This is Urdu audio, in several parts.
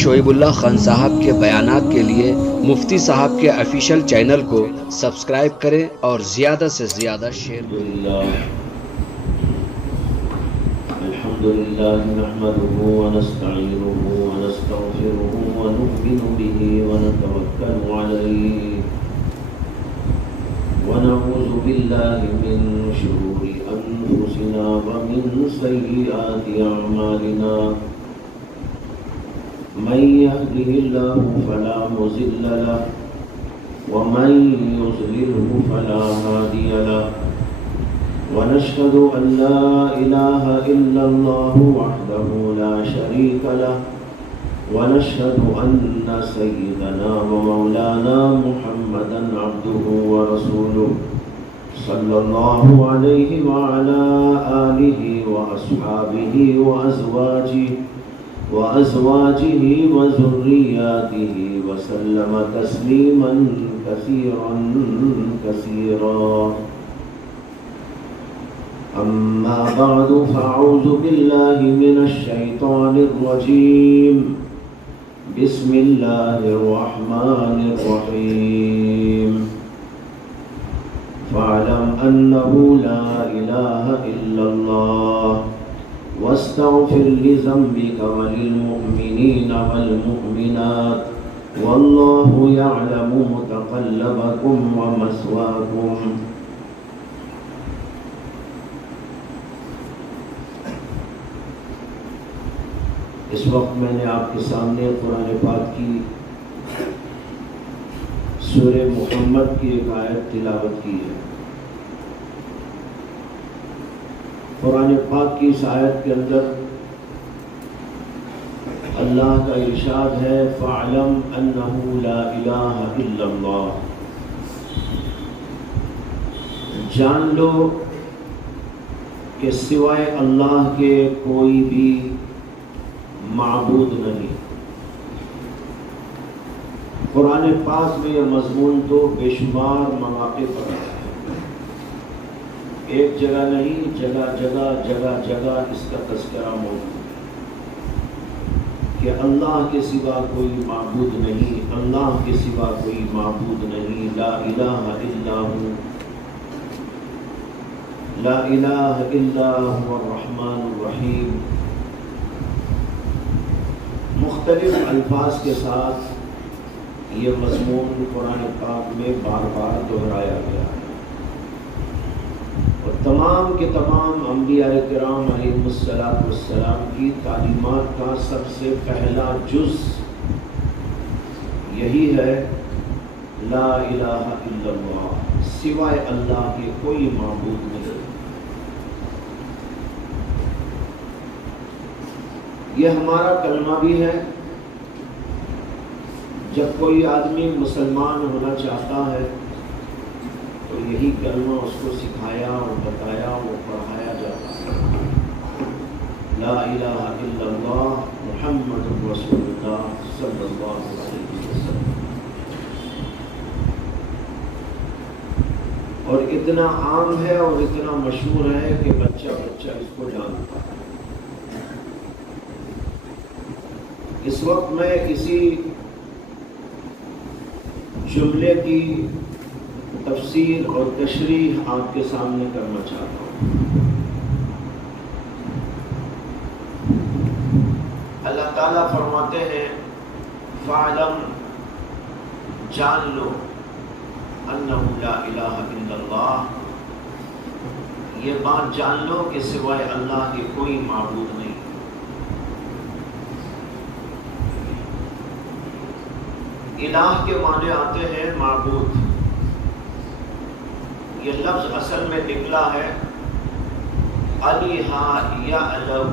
شعیب اللہ خان صاحب کے بیانات کے لیے مفتی صاحب کے آفیشیل چینل کو سبسکرائب کریں اور زیادہ سے زیادہ شیئر کریں۔ الحمدللہ نحمده ونستعینه ونستغفره ونؤمن به ونتوکل علیہ ونعوذ باللہ من شرور انفسنا ومن سیئات اعمالنا من يهده الله فلا مضل له ومن يضلله فلا هادي له ونشهد أن لا إله إلا الله وحده لا شريك له ونشهد أن سيدنا ومولانا محمدا عبده ورسوله صلى الله عليه وعلى آله وأصحابه وأزواجه وذرياته وسلم تسليما كثيرا كثيرا أما بعد فأعوذ بالله من الشيطان الرجيم بسم الله الرحمن الرحيم فاعلم أنه لا إله إلا الله واستغفر لذنبك وللمؤمنين والمؤمنات والله يعلم متقلبكم ومثواكم۔ اس وقت میں نے آپ کے سامنے قرآن پاک کی سورہ محمد کی ایک آیت تلاوت کی ہے۔ قرآن پاک کی اس آیت کے اندر اللہ کا ارشاد ہے فَاعْلَمْ أَنَّهُ لَا إِلَٰهَ إِلَّا اللَّهُ، جان لو کہ سوائے اللہ کے کوئی بھی معبود نہیں۔ قرآن پاک میں یہ مضمون تو بے شمار مواقع پر ہے، ایک جگہ نہیں، جگہ جگہ اس کا تذکرہ موجود ہے کہ اللہ کے سوا کوئی معبود نہیں، اللہ کے سوا کوئی معبود نہیں، لا الہ الا ہو، لا الہ الا هو الرحمن الرحیم۔ مختلف الفاظ کے ساتھ یہ مضمون قرآن پاک میں بار بار دہرایا گیا ہے، اور تمام کے تمام انبیاء کرام علیہ السلام کی تعلیمات کا سب سے پہلا جز یہی ہے لا الہ الا اللہ، سوائے اللہ کے کوئی معبود نہیں۔ یہ ہمارا کلمہ بھی ہے۔ جب کوئی آدمی مسلمان ہونا چاہتا ہے تو یہی کلمہ اس کو سکھایا اور بتایا اور پڑھایا جاتا ہے، لا الہ الا اللہ محمد رسول اللہ صلی اللہ علیہ وسلم۔ اور اتنا عام ہے اور اتنا مشہور ہے کہ بچہ اس کو جانتا ہے۔ اس وقت میں کسی جملے کی تفسیر اور تشریح آپ کے سامنے کرنا چاہتا ہوں۔ اللہ تعالیٰ فرماتے ہیں فَاعْلَمْ، جان لو، أَنَّهُ لَا إِلَٰهَ إِلَّا اللَّهُ، یہ بات جان لو کہ سوائے اللہ کے کوئی معبود نہیں۔ الہ کے معنی آتے ہیں معبود۔ یہ لفظ اصل میں نکلا ہے الہ یعلو،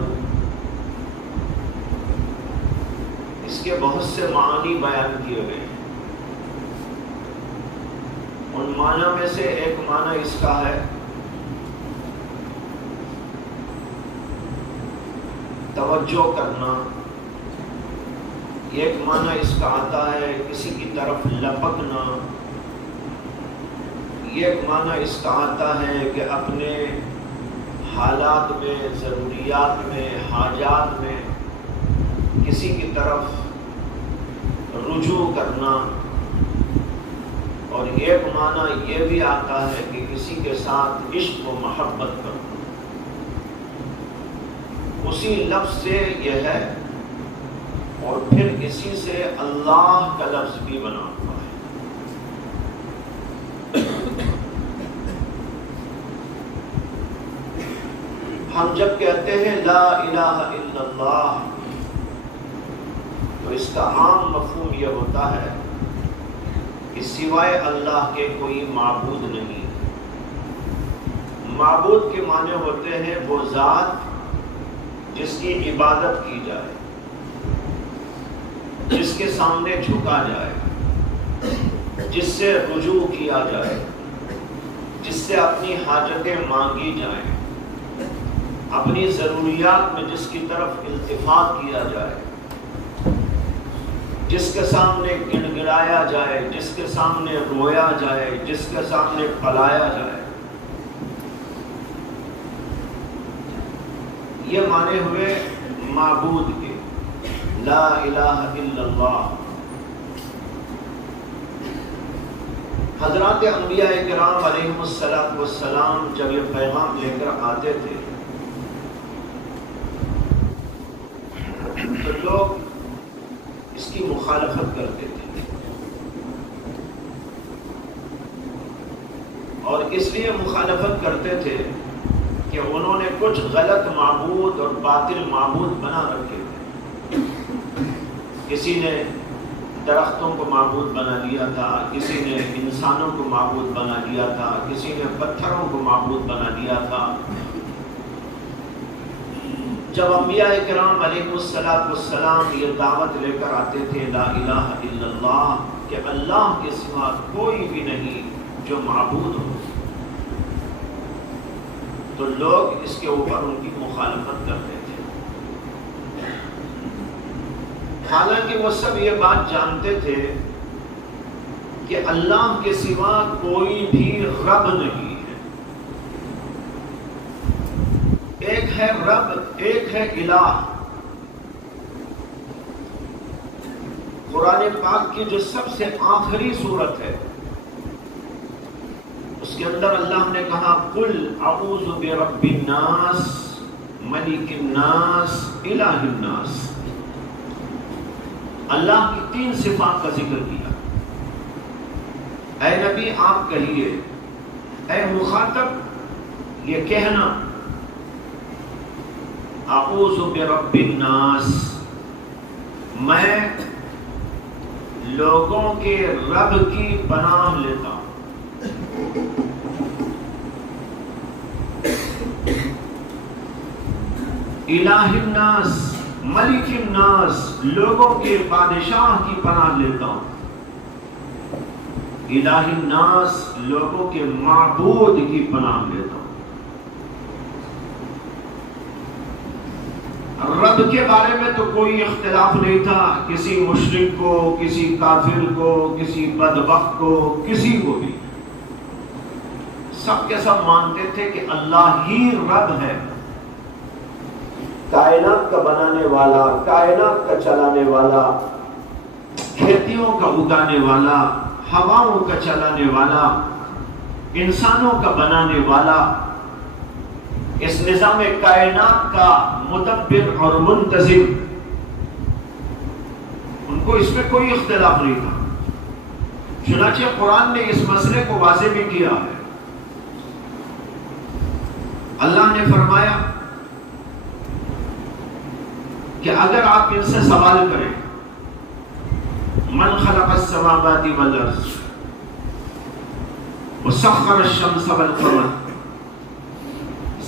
اس کے بہت سے معنی بیان کیے گئے ہیں۔ ان معنی میں سے ایک معنی اس کا ہے توجہ کرنا، ایک معنی اس کا آتا ہے کسی کی طرف لپکنا، ایک معنی اس کا آتا ہے کہ اپنے حالات میں، ضروریات میں، حاجات میں کسی کی طرف رجوع کرنا، اور ایک معنی یہ بھی آتا ہے کہ کسی کے ساتھ عشق و محبت کرنا، اسی لفظ سے یہ ہے، اور پھر اسی سے اللہ کا لفظ بھی بنا ہوا ہے۔ ہم جب کہتے ہیں لا الہ الا اللہ تو اس کا عام مفہوم یہ ہوتا ہے کہ سوائے اللہ کے کوئی معبود نہیں۔ معبود کے معنی ہوتے ہیں وہ ذات جس کی عبادت کی جائے، جس کے سامنے جھکا جائے، جس سے رجوع کیا جائے، جس سے اپنی حاجتیں مانگی جائیں، اپنی ضروریات میں جس کی طرف التفات کیا جائے، جس کے سامنے گڑگڑایا جائے، جس کے سامنے رویا جائے، جس کے سامنے پلایا جائے۔ یہ معنی ہوئے معبود کے، لا الہ الا اللہ۔ حضرات انبیاء کرام علیہم السلام جب یہ پیغام لے کر آتے تھے تو لوگ اس کی مخالفت کرتے تھے، اور اس لیے مخالفت کرتے تھے کہ انہوں نے کچھ غلط معبود اور باطل معبود بنا رکھے تھے۔ کسی نے درختوں کو معبود بنا لیا تھا، کسی نے انسانوں کو معبود بنا لیا تھا، کسی نے پتھروں کو معبود بنا لیا تھا۔ جب انبیاء کرام علیہ السلام یہ دعوت لے کر آتے تھے لا الہ الا اللہ، کہ اللہ کے سوا کوئی بھی نہیں جو معبود ہو، تو لوگ اس کے اوپر ان کی مخالفت کرتے تھے۔ حالانکہ وہ سب یہ بات جانتے تھے کہ اللہ کے سوا کوئی بھی رب نہیں ہے۔ ایک ہے رب، ایک ہے الہ۔ قرآن پاک کی جو سب سے آخری سورت ہے اس کے اندر اللہ نے کہا قل اعوذ برب الناس ملک الناس الہ الناس۔ اللہ کی 3 صفات کا ذکر کیا۔ اے نبی آپ کہیے، اے مخاطب یہ کہنا اعوذ برب الناس، میں لوگوں کے رب کی پناہ لیتا ہوں۔ الہ الناس ملک الناس، لوگوں کے بادشاہ کی پناہ لیتا ہوں۔ الہ الناس، لوگوں کے معبود کی پناہ لیتا ہوں۔ رب کے بارے میں تو کوئی اختلاف نہیں تھا، کسی مشرک کو، کسی کافر کو، کسی بدبخت کو، کسی کو بھی، سب کے سب مانتے تھے کہ اللہ ہی رب ہے، کائنات کا بنانے والا، کائنات کا چلانے والا، کھیتیوں کا اگانے والا، ہواؤں کا چلانے والا، انسانوں کا بنانے والا، اس نظام کائنات کا مدبر اور منتظم۔ ان کو اس میں کوئی اختلاف نہیں تھا۔ چنانچہ قرآن نے اس مسئلے کو واضح بھی کیا ہے۔ اللہ نے فرمایا کہ اگر آپ ان سے سوال کریں من خلق السماوات والارض وسخر الشمس والقمر،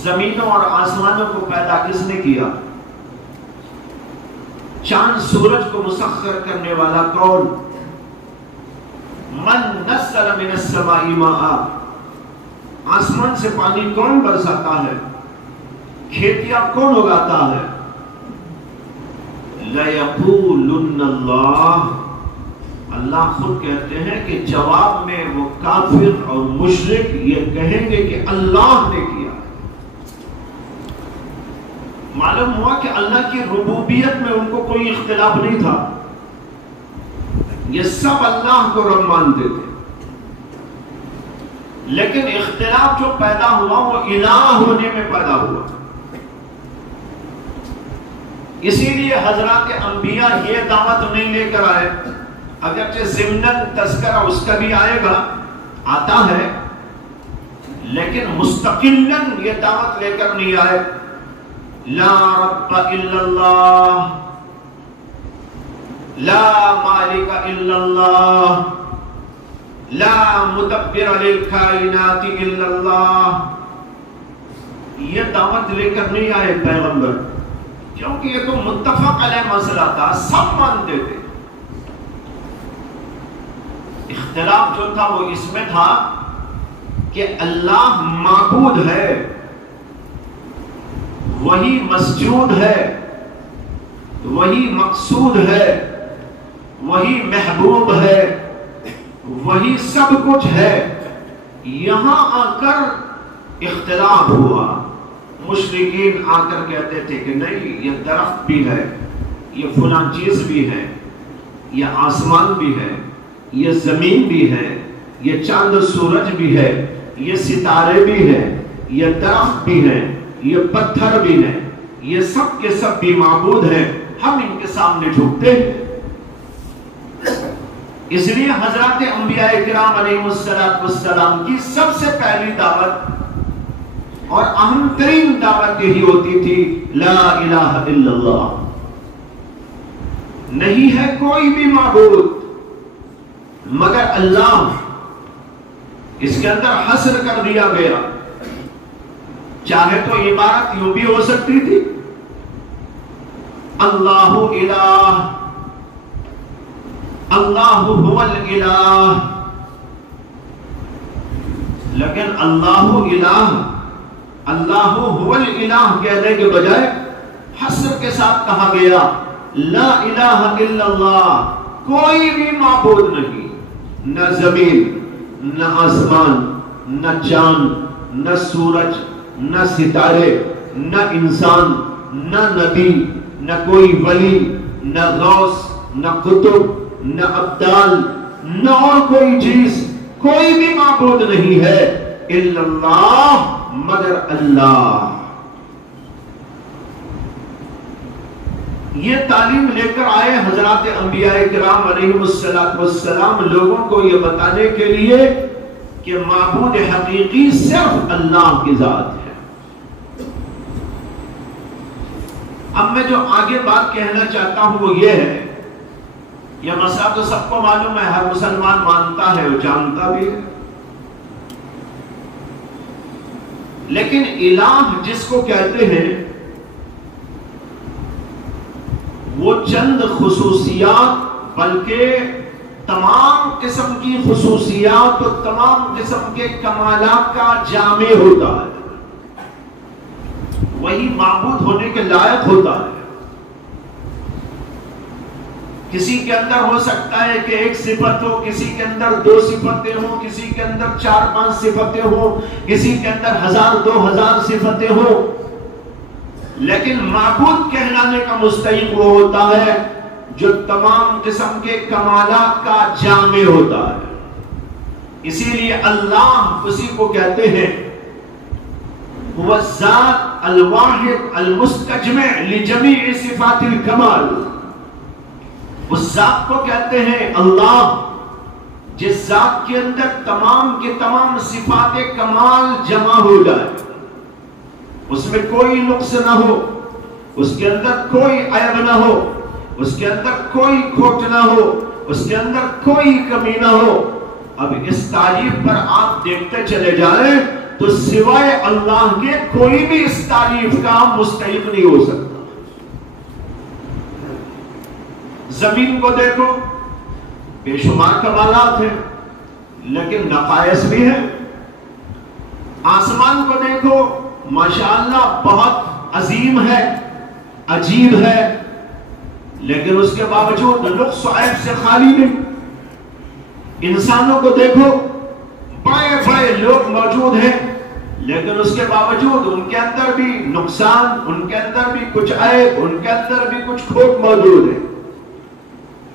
زمینوں اور آسمانوں کو پیدا کس نے کیا؟ چاند سورج کو مسخر کرنے والا کون؟ من نزل من السماء ماء، آسمان سے پانی کون برساتا ہے؟ کھیتیاں کون اگاتا ہے؟ لَيَقُولُنَّ اللَّهُ، اللہ خود کہتے ہیں کہ جواب میں وہ کافر اور مشرک یہ کہیں گے کہ اللہ نے کیا۔ معلوم ہوا کہ اللہ کی ربوبیت میں ان کو کوئی اختلاف نہیں تھا، یہ سب اللہ کو رب مانتے تھے، لیکن اختلاف جو پیدا ہوا وہ الہ ہونے میں پیدا ہوا۔ اسی لیے حضرات انبیاء یہ دعوت نہیں لے کر آئے، اگرچہ ضمناً تذکرہ اس کا بھی آئے گا، آتا ہے، لیکن مستقلاً یہ دعوت لے کر نہیں آئے لا رب الا اللہ، لا مالک الا اللہ، لا مدبر للکائنات الا اللہ، یہ دعوت لے کر نہیں آئے پیغمبر، کیونکہ یہ تو متفق علیہ مسئلہ تھا، سب مانتے تھے۔ اختلاف جو تھا وہ اس میں تھا کہ اللہ معبود ہے، وہی مسجود ہے، وہی مقصود ہے، وہی محبوب ہے، وہی سب کچھ ہے۔ یہاں آ کر اختلاف ہوا، مشرکین آ کر کہتے تھے کہ نہیں، یہ درخت بھی ہے، یہ فلاں چیز بھی ہے، یہ آسمان بھی ہے، یہ زمین بھی ہے، یہ چاند سورج بھی ہے، یہ ستارے بھی ہیں، یہ درخت بھی ہیں، یہ پتھر بھی ہیں، یہ سب کے سب بھی معبود ہیں، ہم ان کے سامنے جھکتے ہیں۔ اس لیے حضرات انبیاء کرام علیہ السلام کی سب سے پہلی دعوت اور اہم ترین دعوت یہی ہوتی تھی لا الہ الا اللہ، نہیں ہے کوئی بھی معبود مگر اللہ۔ اس کے اندر حصر کر دیا گیا، چاہے تو عبارت یوں بھی ہو سکتی تھی اللہ الہ، اللہ هو الالہ، لیکن اللہ الہ، اللہ هو الالہ کہنے کے بجائے حصر کے ساتھ کہا گیا لا الہ الا اللہ، کوئی بھی معبود نہیں، نہ زمین، نہ آسمان، نہ چاند، نہ سورج، نہ ستارے، نہ انسان، نہ نبی، نہ کوئی ولی، نہ غوث، نہ قطب، نہ ابدال، نہ اور کوئی چیز، کوئی بھی معبود نہیں ہے الا اللہ، مگر اللہ۔ یہ تعلیم لے کر آئے حضرات انبیاء کرام علیہ السلام لوگوں کو یہ بتانے کے لیے کہ معبود حقیقی صرف اللہ کی ذات ہے۔ اب میں جو آگے بات کہنا چاہتا ہوں وہ یہ ہے، یہ مسئلہ تو سب کو معلوم ہے، ہر مسلمان مانتا ہے اور جانتا بھی ہے، لیکن الہ جس کو کہتے ہیں وہ چند خصوصیات، بلکہ تمام قسم کی خصوصیات اور تمام قسم کے کمالات کا جامع ہوتا ہے، وہی معبود ہونے کے لائق ہوتا ہے۔ کسی کے اندر ہو سکتا ہے کہ ایک صفت ہو، کسی کے اندر 2 صفتیں ہوں، کسی کے اندر 4-5 صفتیں ہوں، کسی کے اندر 1000-2000 صفتیں ہوں، لیکن معبود کہلانے کا مستحق وہ ہوتا ہے جو تمام قسم کے کمالات کا جامع ہوتا ہے۔ اسی لیے اللہ اسی کو کہتے ہیں هو الذات الواحد المستجمع لجميع صفات الکمال، اس ذات کو کہتے ہیں اللہ جس ذات کے اندر تمام کے تمام صفات کمال جمع ہو جائے، اس میں کوئی نقص نہ ہو، اس کے اندر کوئی عیب نہ ہو، اس کے اندر کوئی کھوٹ نہ ہو، اس کے اندر کوئی کمی نہ ہو۔ اب اس تعریف پر آپ دیکھتے چلے جائیں تو سوائے اللہ کے کوئی بھی اس تعریف کا مستحق نہیں ہو سکتا۔ زمین کو دیکھو، بے شمار کمالات ہیں لیکن نقائص بھی ہیں۔ آسمان کو دیکھو، ماشاءاللہ بہت عظیم ہے، عجیب ہے، لیکن اس کے باوجود نقص و عیب سے خالی نہیں۔ انسانوں کو دیکھو، بڑے بڑے لوگ موجود ہیں لیکن اس کے باوجود ان کے اندر بھی نقصان، ان کے اندر بھی کچھ عیب، ان کے اندر بھی کچھ کھوٹ موجود ہے۔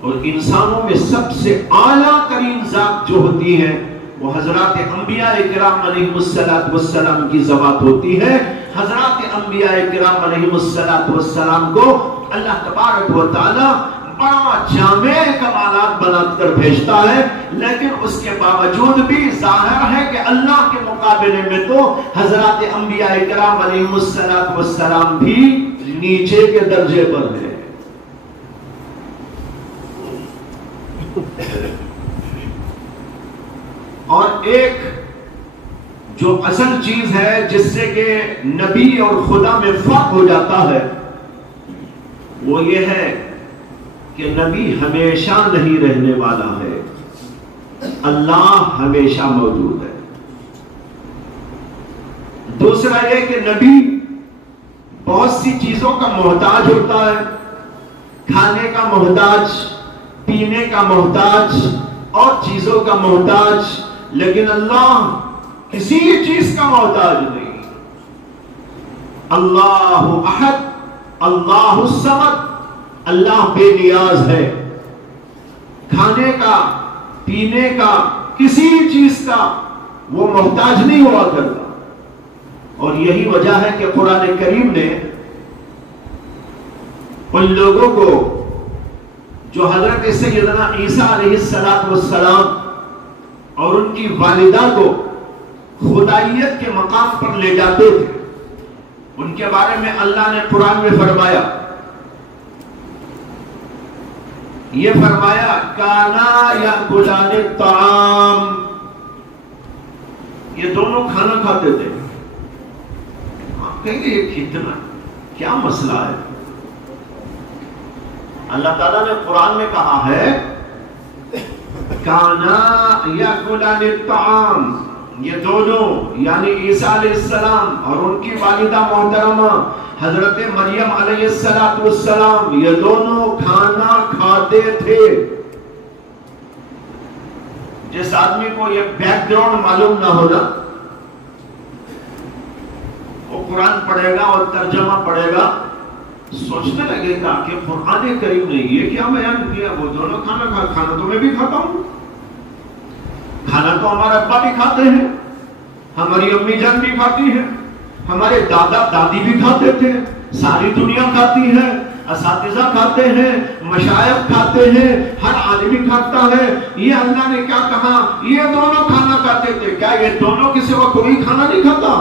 اور انسانوں میں سب سے اعلیٰ ترین ذات جو ہوتی ہے وہ حضرات انبیاء کرام علیہ السلام کی ذات ہوتی ہے. حضرات انبیاء کرام علیہ السلام کو اللہ تبارک و تعالی بڑا جامع کمالات بنا کر بھیجتا ہے، لیکن اس کے باوجود بھی ظاہر ہے کہ اللہ کے مقابلے میں تو حضرات انبیاء کرام علیہ السلام بھی نیچے کے درجے پر ہے. اور ایک جو اصل چیز ہے جس سے کہ نبی اور خدا میں فرق ہو جاتا ہے وہ یہ ہے کہ نبی ہمیشہ نہیں رہنے والا ہے، اللہ ہمیشہ موجود ہے. دوسرا یہ کہ نبی بہت سی چیزوں کا محتاج ہوتا ہے، کھانے کا محتاج، پینے کا محتاج اور چیزوں کا محتاج، لیکن اللہ کسی چیز کا محتاج نہیں. اللہ احد، اللہ الصمد، اللہ بے نیاز ہے. کھانے کا، پینے کا، کسی چیز کا وہ محتاج نہیں ہوا کرتا. اور یہی وجہ ہے کہ قرآن کریم نے ان لوگوں کو جو حضرت سیدنا عیسیٰ علیہ السلام اور ان کی والدہ کو خدائیت کے مقام پر لے جاتے تھے، ان کے بارے میں اللہ نے قرآن میں فرمایا، یہ فرمایا کانا یاکلان الطعام، یہ دونوں کھانا کھاتے تھے. آپ کہیں گے یہ کتنا کیا مسئلہ ہے؟ اللہ تعالیٰ نے قرآن میں کہا ہے کانا یاکلان الطعام، یہ دونوں یعنی عیسیٰ علیہ السلام اور ان کی والدہ محترمہ حضرت مریم علیہ السلام، یہ دونوں کھانا کھاتے تھے. جس آدمی کو یہ بیک گراؤنڈ معلوم نہ ہونا، وہ قرآن پڑھے گا اور ترجمہ پڑھے گا، سوچنے لگے گا کہ قرآن کریم نے یہ کیا بیان کیا؟ وہ دونوں کھانا تو میں بھی کھاتا ہوں، کھانا تو ہمارے ابا بھی کھاتے ہیں، ہماری امی جان بھی کھاتی ہے، ہمارے دادا دادی بھی کھاتے تھے، ساری دنیا کھاتی ہے، اساتذہ کھاتے ہیں، مشائخ کھاتے ہیں، ہر آدمی کھاتا ہے. یہ اللہ نے کیا کہا؟ یہ دونوں کھانا کھاتے تھے. کیا یہ دونوں کے سوا کوئی کھانا نہیں کھاتا؟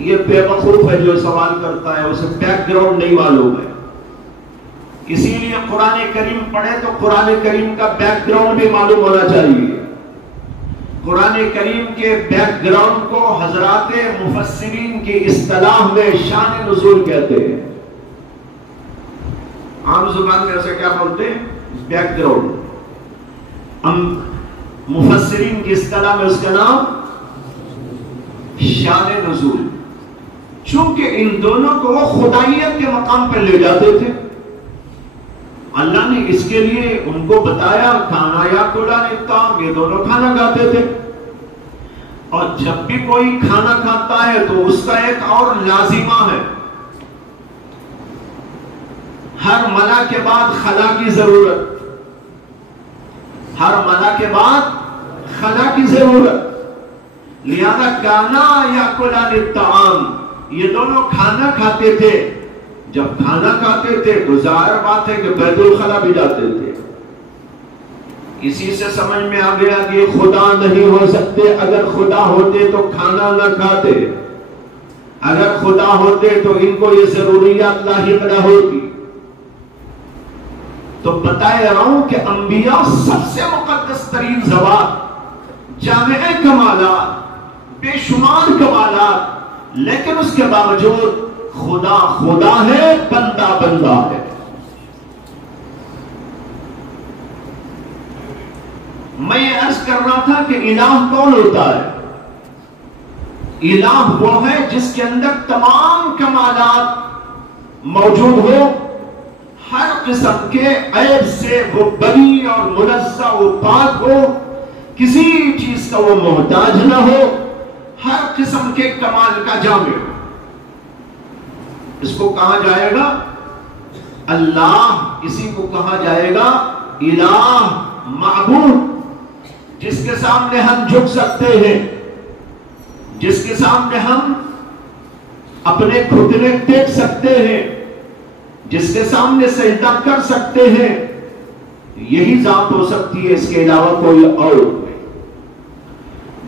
یہ بے وقوف ہے جو سوال کرتا ہے، اسے بیک گراؤنڈ نہیں معلوم ہے. اسی لیے قرآن کریم پڑھے تو قرآن کریم کا بیک گراؤنڈ بھی معلوم ہونا چاہیے. قرآن کریم کے بیک گراؤنڈ کو حضرات مفسرین کی اصطلاح میں شان نزول کہتے ہیں. عام زبان میں اسے کیا بولتے ہیں؟ Back ground. ہم مفسرین کی اصطلاح میں اس کا نام شان نزول. چونکہ ان دونوں کو وہ خدائیت کے مقام پر لے جاتے تھے، اللہ نے اس کے لیے ان کو بتایا کھانا یاکلان الطعام، یہ دونوں کھانا کھاتے تھے. اور جب بھی کوئی کھانا کھاتا ہے تو اس کا ایک اور لازمہ ہے، ہر ملا کے بعد خلا کی ضرورت، ہر ملا کے بعد خلا کی ضرورت. لہذا کانا یاکلان الطعام، یہ دونوں کھانا کھاتے تھے. جب کھانا کھاتے تھے تو ظاہر بات ہے کہ بیت الخلا بھی جاتے تھے. اسی سے سمجھ میں آ گیا کہ خدا نہیں ہو سکتے. اگر خدا ہوتے تو کھانا نہ کھاتے، اگر خدا ہوتے تو ان کو یہ ضروریات لاحق نہ ہوتی. تو بتائے رہا ہوں کہ انبیاء سب سے مقدس ترین ذوات، جامع کمالات، بے شمار کمالات، لیکن اس کے باوجود خدا خدا ہے، بندہ بندہ ہے. میں یہ عرض کر رہا تھا کہ الہ کون ہوتا ہے؟ الہ وہ ہے جس کے اندر تمام کمالات موجود ہو، ہر قسم کے عیب سے وہ بری اور منزہ و پاک ہو، کسی چیز کا وہ محتاج نہ ہو، ہر قسم کے کمال کا جامع ہو. اس کو کہا جائے گا اللہ اسی کو کہا جائے گا الہ، معبود، جس کے سامنے ہم جھک سکتے ہیں، جس کے سامنے ہم اپنے گھٹنے ٹیک سکتے ہیں، جس کے سامنے سجدہ کر سکتے ہیں، یہی ذات ہو سکتی ہے، اس کے علاوہ کوئی اور نہیں۔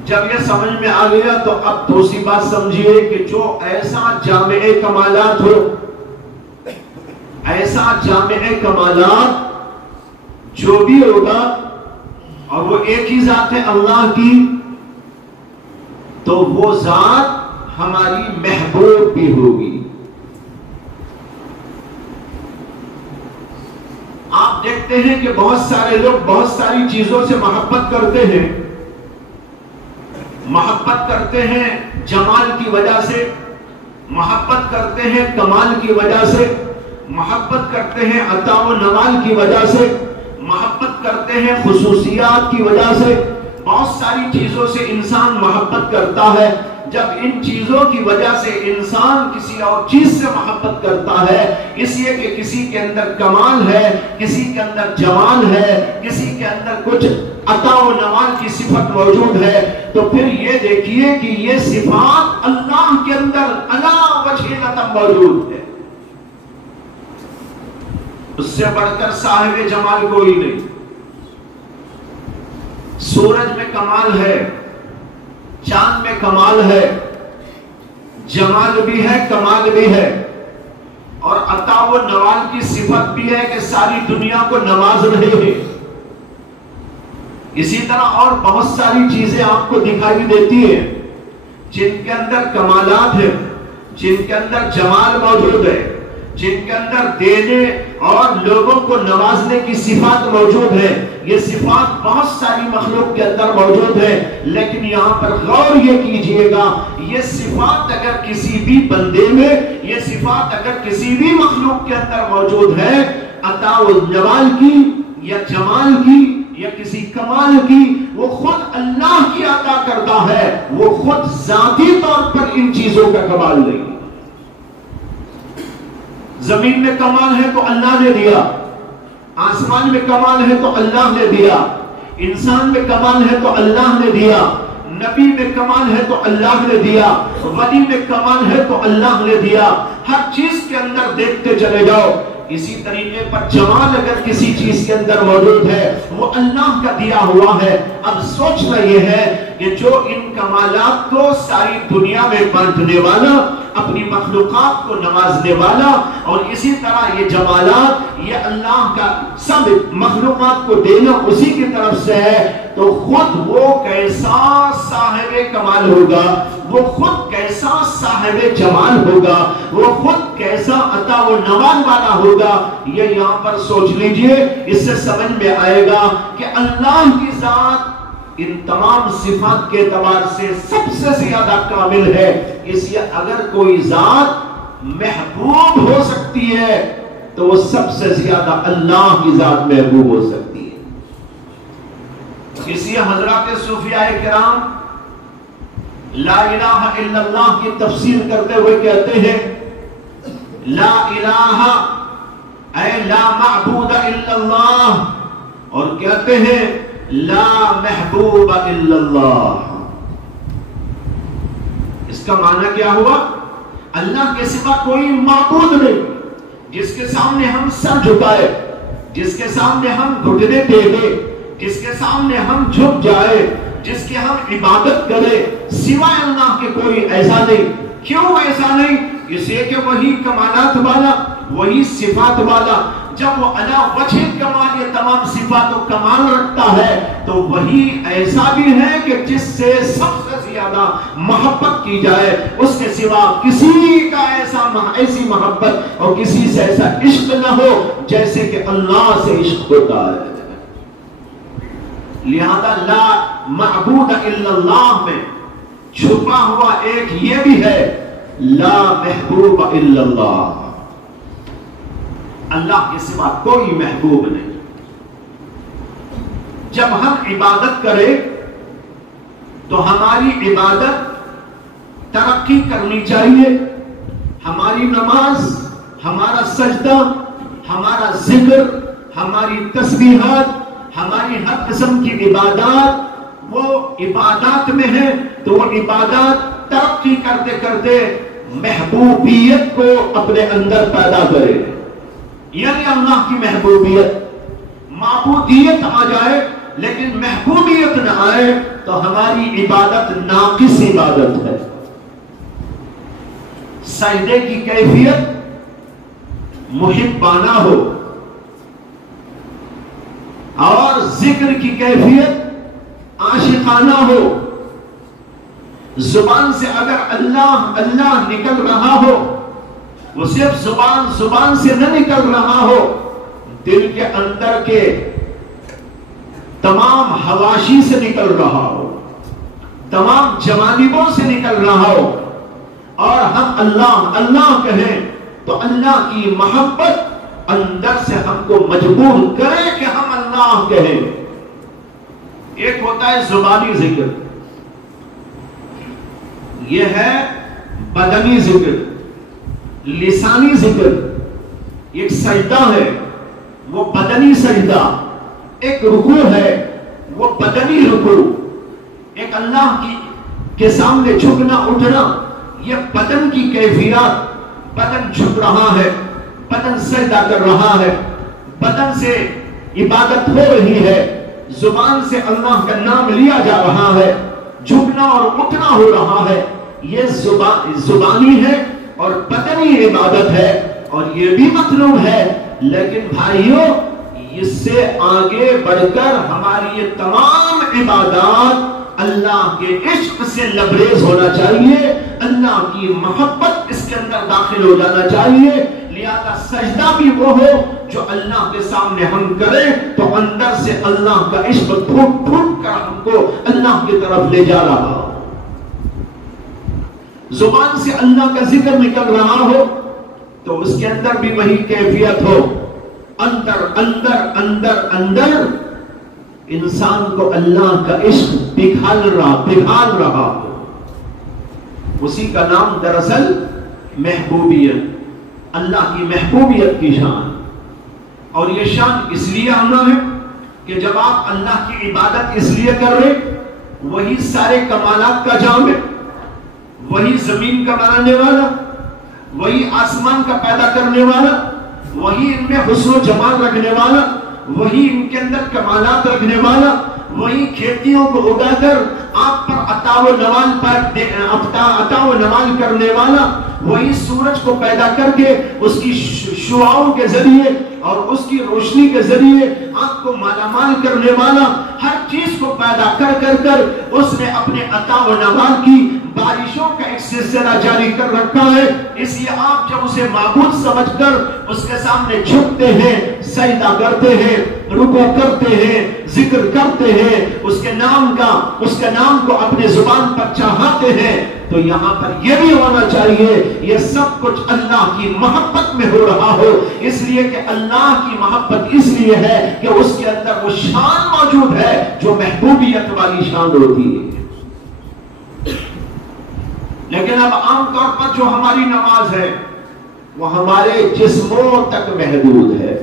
جب یہ سمجھ میں آ گیا تو اب دوسری بات سمجھیے کہ جو ایسا جامع کمالات ہو، ایسا جامع کمالات جو بھی ہوگا اور وہ ایک ہی ذات ہے اللہ کی، تو وہ ذات ہماری محبوب بھی ہوگی۔ آپ دیکھتے ہیں کہ بہت سارے لوگ بہت ساری چیزوں سے محبت کرتے ہیں، محبت کرتے ہیں جمال کی وجہ سے، محبت کرتے ہیں کمال کی وجہ سے، محبت کرتے ہیں عطا و نوال کی وجہ سے، محبت کرتے ہیں خصوصیات کی وجہ سے، بہت ساری چیزوں سے انسان محبت کرتا ہے۔ جب ان چیزوں کی وجہ سے انسان کسی اور چیز سے محبت کرتا ہے، اس لیے کہ کسی کے اندر کمال ہے، کسی کے اندر جمال ہے، کسی کے اندر کچھ عطا و نوال کی صفت موجود ہے، تو پھر یہ دیکھیے کہ یہ صفات اللہ کے اندر علا وجہ لطم موجود ہے۔ اس سے بڑھ کر صاحب جمال کوئی نہیں۔ سورج میں کمال ہے، چاند میں کمال ہے، جمال بھی ہے، کمال بھی ہے، اور عطا و نوال کی صفت بھی ہے کہ ساری دنیا کو نواز رہے ہیں۔ اسی طرح اور بہت ساری چیزیں آپ کو دکھائی دیتی ہیں جن کے اندر کمالات ہیں، جن کے اندر جمال موجود ہے، جن کے اندر دینے اور لوگوں کو نوازنے کی صفات موجود ہے۔ یہ صفات بہت ساری مخلوق کے اندر موجود ہے، لیکن یہاں پر غور یہ کیجئے گا، یہ صفات اگر کسی بھی بندے میں، یہ صفات اگر کسی بھی مخلوق کے اندر موجود ہے، عطا و نوال کی یا جمال کی یا کسی کمال کی، وہ خود اللہ کی عطا کرتا ہے، وہ خود ذاتی طور پر ان چیزوں کا کمال نہیں۔ زمین میں کمال ہے تو اللہ نے دیا، آسمان میں کمال ہے تو اللہ نے دیا، انسان میں کمال ہے تو اللہ نے دیا، نبی میں کمال ہے تو اللہ نے دیا، ولی میں کمال ہے تو اللہ نے دیا۔ ہر چیز کے اندر دیکھتے چلے جاؤ، اسی طریقے پر جمال اگر کسی چیز کے اندر موجود ہے وہ اللہ کا دیا ہوا ہے۔ اب سوچنا یہ ہے کہ جو ان کمالات کو ساری دنیا میں بانٹنے والا، اپنی مخلوقات کو نوازنے والا، اور اسی طرح یہ جمالات یہ اللہ کا سب مخلوقات کو دینا اسی کی طرف سے ہے، تو خود وہ کیسا صاحب کمال ہوگا، وہ خود کیسا صاحب جمال ہوگا، وہ خود کیسا عطا و نوال والا ہوگا۔ یہ یہاں پر سوچ لیجئے، اس سے سمجھ میں آئے گا کہ اللہ کی ذات ان تمام صفات کے اعتبار سے سب سے زیادہ کامل ہے۔ اس لیے اگر کوئی ذات محبوب ہو سکتی ہے تو وہ سب سے زیادہ اللہ کی ذات محبوب ہو سکتی ہے۔ اس لیے حضرات صوفیاء کرام لا الہ الا اللہ کی تفسیر کرتے ہوئے کہتے ہیں لا الہ اے لا معبود الا اللہ، اور کہتے ہیں لا محبوب الا اللہ۔ اس کا معنی کیا ہوا؟ اللہ کے سوا کوئی معبود نہیں جس کے سامنے ہم سر جھکائے، جس کے سامنے ہم گھٹنے ٹیکے، جس کے سامنے ہم جھک جائے، جس کی ہم عبادت کرے، سوائے اللہ کے کوئی ایسا نہیں۔ کیوں ایسا نہیں؟ اس لیے کہ وہی کمالات والا، وہی صفات والا، جب وہ علا وجہ کمال یہ تمام صفات و کمال رکھتا ہے تو وہی ایسا بھی ہے کہ جس سے سب سے زیادہ محبت کی جائے، اس کے سوا کسی کا ایسی محبت اور کسی سے ایسا عشق نہ ہو جیسے کہ اللہ سے عشق ہوتا ہے۔ لہذا لا معبود الا اللہ میں چھپا ہوا ایک یہ بھی ہے لا محبوب الا اللہ، اللہ کے سوا کوئی محبوب نہیں۔ جب ہم عبادت کریں تو ہماری عبادت ترقی کرنی چاہیے، ہماری نماز، ہمارا سجدہ، ہمارا ذکر، ہماری تسبیحات، ہماری ہر قسم کی عبادات وہ عبادات میں ہے تو وہ عبادات ترقی کرتے کرتے محبوبیت کو اپنے اندر پیدا کرے، یعنی اللہ کی محبوبیت، معبودیت آ جائے لیکن محبوبیت نہ آئے تو ہماری عبادت ناقص عبادت ہے۔ سجدے کی کیفیت محبانہ ہو اور ذکر کی کیفیت عاشقانہ ہو، زبان سے اگر اللہ اللہ نکل رہا ہو وہ صرف زبان سے نہ نکل رہا ہو، دل کے اندر کے تمام حواشی سے نکل رہا ہو، تمام جوانبوں سے نکل رہا ہو، اور ہم اللہ اللہ کہیں تو اللہ کی محبت اندر سے ہم کو مجبور کرے کہ ہم اللہ کہیں۔ ایک ہوتا ہے زبانی ذکر، یہ ہے بدنی ذکر، لسانی ذکر، ایک سجدہ ہے وہ بدنی سجدہ، ایک رکوع ہے وہ بدنی رکوع، ایک اللہ کے سامنے جھکنا اٹھنا، یہ بدن کی کیفیات، بدن جھک رہا ہے، بدن سجدہ کر رہا ہے، بدن سے عبادت ہو رہی ہے، زبان سے اللہ کا نام لیا جا رہا ہے، جھکنا اور اٹھنا ہو رہا ہے، یہ زبانی ہے اور بدنی عبادت ہے، اور یہ بھی مطلوب ہے، لیکن بھائیوں اس سے آگے بڑھ کر ہماری یہ تمام عبادات اللہ کے عشق سے لبریز ہونا چاہیے، اللہ کی محبت اس کے اندر داخل ہو جانا چاہیے، لہذا سجدہ بھی وہ ہو جو اللہ کے سامنے ہم کریں تو اندر سے اللہ کا عشق پھوٹ پھوٹ کر ہم کو اللہ کی طرف لے جا رہا ہو، زبان سے اللہ کا ذکر نکل رہا ہو تو اس کے اندر بھی وہی کیفیت ہو، اندر اندر اندر اندر انسان کو اللہ کا عشق پگھال رہا ہو، اسی کا نام دراصل محبوبیت، اللہ کی محبوبیت کی شان، اور یہ شان اس لیے آنا ہے کہ جب آپ اللہ کی عبادت اس لیے کر رہے، وہی سارے کمالات کا جامع، وہی زمین کا بنانے والا، وہی آسمان کا پیدا کرنے والا، وہی ان میں حسن و جمال رکھنے والا، وہی ان کے اندر کمالات رکھنے والا، وہی کھیتیوں کو اگا کر آپ پر عطا و نوال کرنے والا، وہی سورج کو پیدا کر کے اس کی شعاعوں کے ذریعے اور اس کی روشنی کے ذریعے آپ کو مالا مال کرنے والا، ہر چیز کو پیدا کر اس نے اپنے عطا و نوال کی بارشوں کا ایک سلسلہ جاری کر رکھا ہے، اس لیے آپ جب اسے معبود سمجھ کر اس کے سامنے جھکتے ہیں، سجدہ کرتے ہیں، رکوع کرتے ہیں، ذکر کرتے ہیں، اس کے نام کو اپنے زبان پر چاہتے ہیں، تو یہاں پر یہ بھی ہونا چاہیے یہ سب کچھ اللہ کی محبت میں ہو رہا ہو، اس لیے کہ اللہ کی محبت اس لیے ہے کہ اس کے اندر وہ شان موجود ہے جو محبوبیت والی شان ہوتی ہے۔ لیکن اب عام طور پر جو ہماری نماز ہے وہ ہمارے جسموں تک محدود ہے،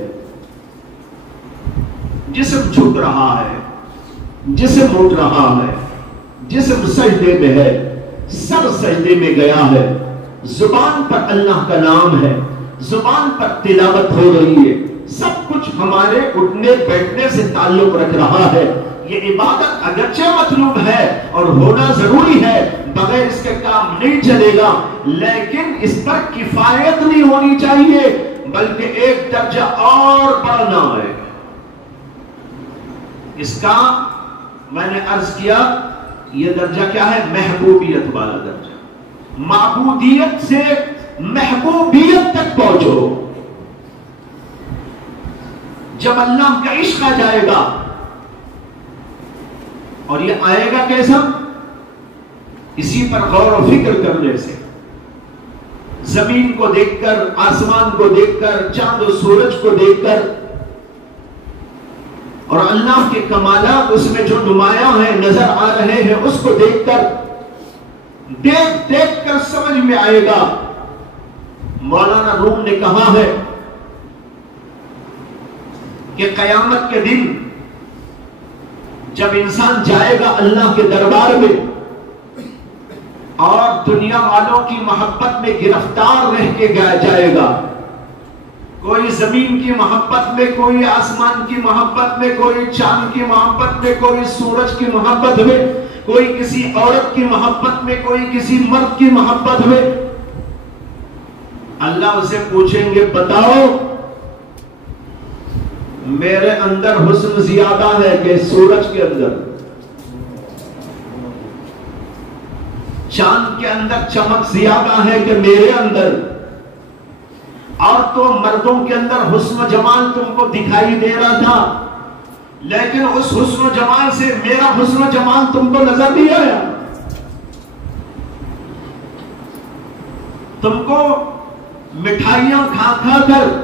جسم جھک رہا ہے، جسم اٹھ رہا ہے، جسم سجدے میں ہے، سر سجدے میں گیا ہے، زبان پر اللہ کا نام ہے، زبان پر تلاوت ہو رہی ہے، سب کچھ ہمارے اٹھنے بیٹھنے سے تعلق رکھ رہا ہے۔ یہ عبادت اگرچہ مطلوب ہے اور ہونا ضروری ہے، بغیر اس کے کام نہیں چلے گا، لیکن اس پر کفایت نہیں ہونی چاہیے، بلکہ ایک درجہ اور بڑھنا ہے۔ اس کا میں نے عرض کیا یہ درجہ کیا ہے؟ محبوبیت والا درجہ، معبودیت سے محبوبیت تک پہنچو۔ جب اللہ کا عشق آ جائے گا، اور یہ آئے گا کیسا؟ اسی پر غور و فکر کرنے سے، زمین کو دیکھ کر، آسمان کو دیکھ کر، چاند و سورج کو دیکھ کر، اور اللہ کے کمالات اس میں جو نمایاں ہیں نظر آ رہے ہیں اس کو دیکھ کر، دیکھ کر سمجھ میں آئے گا۔ مولانا روم نے کہا ہے کہ قیامت کے دن جب انسان جائے گا اللہ کے دربار میں اور دنیا والوں کی محبت میں گرفتار رہ کے جائے گا، کوئی زمین کی محبت میں، کوئی آسمان کی محبت میں، کوئی چاند کی محبت میں، کوئی سورج کی محبت میں، کوئی کسی عورت کی محبت میں، کوئی کسی مرد کی محبت میں، اللہ اسے پوچھیں گے بتاؤ میرے اندر حسن زیادہ ہے کہ سورج کے اندر، چاند کے اندر چمک زیادہ ہے کہ میرے اندر؟ اور تو مردوں کے اندر حسن و جمال تم کو دکھائی دے رہا تھا، لیکن اس حسن و جمال سے میرا حسن و جمال تم کو نظر نہیں آیا۔ تم کو مٹھائیاں کھا کھا کر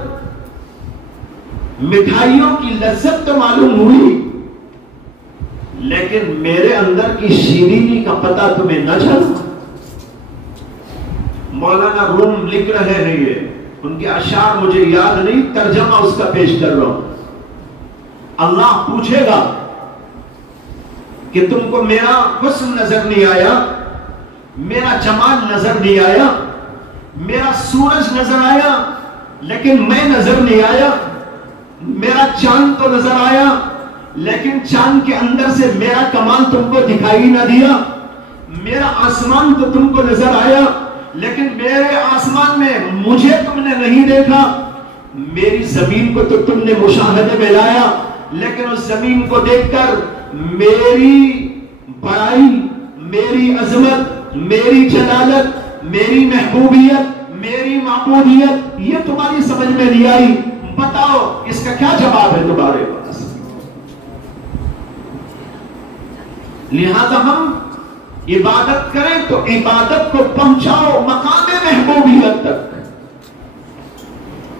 مٹھائیوں کی لذت تو معلوم ہوئی، لیکن میرے اندر کی شیرینی کا پتہ تمہیں نہ چلا۔ مولانا روم لکھ رہے ہیں، یہ ان کے اشعار مجھے یاد نہیں، ترجمہ اس کا پیش کر رہا ہوں۔ اللہ پوچھے گا کہ تم کو میرا حسن نظر نہیں آیا، میرا جمال نظر نہیں آیا، میرا سورج نظر آیا لیکن میں نظر نہیں آیا، میرا چاند تو نظر آیا لیکن چاند کے اندر سے میرا کمال تم کو دکھائی نہ دیا، میرا آسمان تو تم کو نظر آیا لیکن میرے آسمان میں مجھے تم نے نہیں دیکھا، میری زمین کو تو تم نے مشاہدے میں لایا لیکن اس زمین کو دیکھ کر میری بڑائی، میری عظمت، میری جلالت، میری محبوبیت، میری معبودیت یہ تمہاری سمجھ میں نہیں آئی۔ بتاؤ اس کا کیا جواب ہے تمہارے پاس؟ لہذا ہم عبادت کریں تو عبادت کو پہنچاؤ مقام محبوبیت تک۔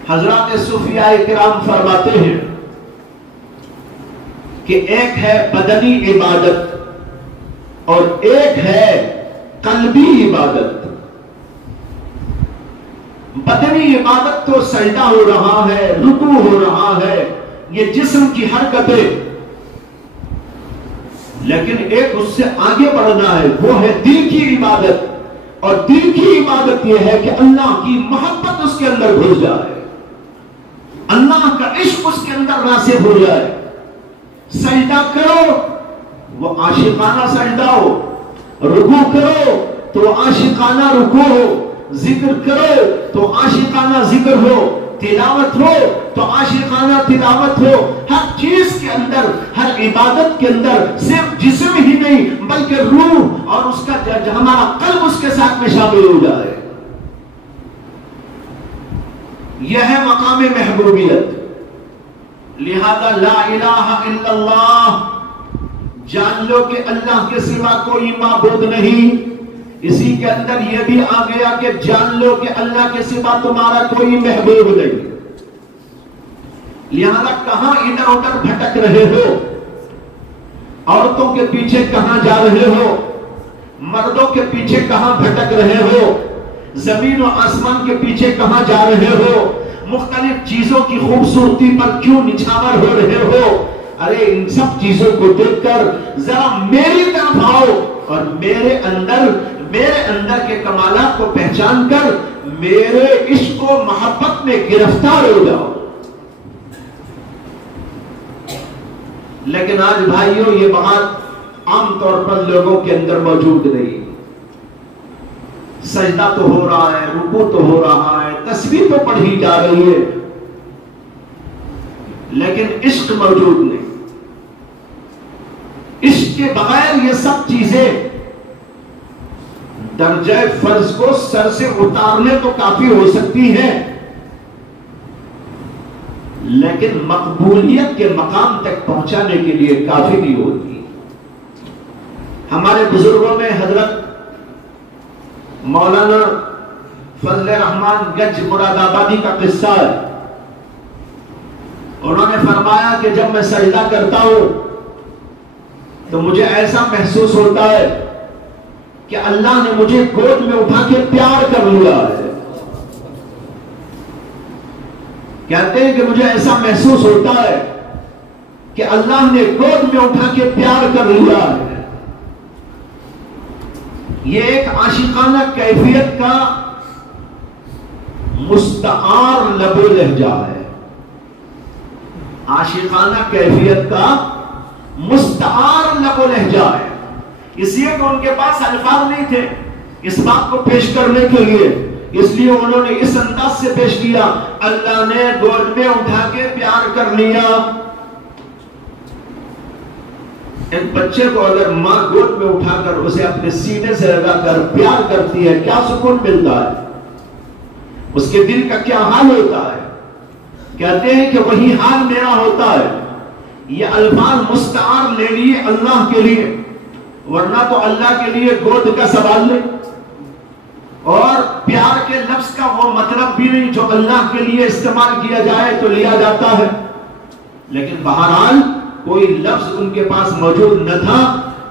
حضرات صوفیاء کرام فرماتے ہیں کہ ایک ہے بدنی عبادت اور ایک ہے قلبی عبادت۔ بدنی عبادت تو سجدہ ہو رہا ہے، رکوع ہو رہا ہے، یہ جسم کی حرکتیں، لیکن ایک اس سے آگے بڑھنا ہے، وہ ہے دل کی عبادت، اور دل کی عبادت یہ ہے کہ اللہ کی محبت اس کے اندر گھس جائے، اللہ کا عشق اس کے اندر راسخ ہو جائے۔ سجدہ کرو وہ عاشقانہ سجدہ ہو، رکوع کرو تو عاشقانہ رکوع ہو، ذکر کرو تو عاشقانہ ذکر ہو، تلاوت ہو تو عاشقانہ تلاوت ہو۔ ہر چیز کے اندر، ہر عبادت کے اندر صرف جسم ہی نہیں بلکہ روح اور اس کا ہمارا قلب اس کے ساتھ میں شامل ہو جائے۔ یہ ہے مقام محبوبیت۔ لہذا لا الہ الا اللہ، جان لو کہ اللہ کے سوا کوئی معبود نہیں۔ اسی کے اندر یہ بھی آ گیا کہ جان لو کہ اللہ کے سوا تمہارا کوئی محبوب نہیں۔ لہذا کہاں ادھر ادھر بھٹک رہے ہو؟ عورتوں کے پیچھے کہاں جا رہے ہو؟ مردوں کے پیچھے کہاں بھٹک رہے ہو؟ زمین و آسمان کے پیچھے کہاں جا رہے ہو؟ مختلف چیزوں کی خوبصورتی پر کیوں نچھاور ہو رہے ہو؟ ارے ان سب چیزوں کو دیکھ کر ذرا میری طرف آؤ اور میرے اندر کے کمالات کو پہچان کر میرے عشق و محبت میں گرفتار ہو جاؤ۔ لیکن آج بھائیوں یہ بات عام طور پر لوگوں کے اندر موجود نہیں۔ سجدہ تو ہو رہا ہے، رکوع تو ہو رہا ہے، تسبیح تو پڑھی جا رہی ہے، لیکن عشق موجود نہیں۔ عشق کے بغیر یہ سب چیزیں درجہ فرض کو سر سے اتارنے تو کافی ہو سکتی ہے، لیکن مقبولیت کے مقام تک پہنچانے کے لیے کافی نہیں ہوتی۔ ہمارے بزرگوں میں حضرت مولانا فضل رحمان گنج مراد آبادی کا قصہ ہے۔ انہوں نے فرمایا کہ جب میں سجدہ کرتا ہوں تو مجھے ایسا محسوس ہوتا ہے کہ اللہ نے مجھے گود میں اٹھا کے پیار کر لیا ہے۔ کہتے ہیں کہ مجھے ایسا محسوس ہوتا ہے کہ اللہ نے گود میں اٹھا کے پیار کر لیا ہے. یہ ایک عاشقانہ کیفیت کا مستعار لب و لہجہ ہے. عاشقانہ کیفیت کا مستعار لب و لہجہ ہے. اس لیے کہ ان کے پاس الفاظ نہیں تھے اس بات کو پیش کرنے کے لیے، اس لیے انہوں نے اس انداز سے پیش کیا، اللہ نے گود میں اٹھا کے پیار کر لیا. ایک بچے کو اگر ماں گود میں اٹھا کر اسے اپنے سینے سے لگا کر پیار کرتی ہے، کیا سکون ملتا ہے، اس کے دل کا کیا حال ہوتا ہے. کہتے ہیں کہ وہی حال میرا ہوتا ہے. یہ الفاظ مستعار لے لیے اللہ کے لیے، ورنہ تو اللہ کے لیے گود کا سوال نہیں اور پیار کے لفظ کا وہ مطلب بھی نہیں جو اللہ کے لیے استعمال کیا جائے تو لیا جاتا ہے. لیکن بہرحال کوئی لفظ ان کے پاس موجود نہ تھا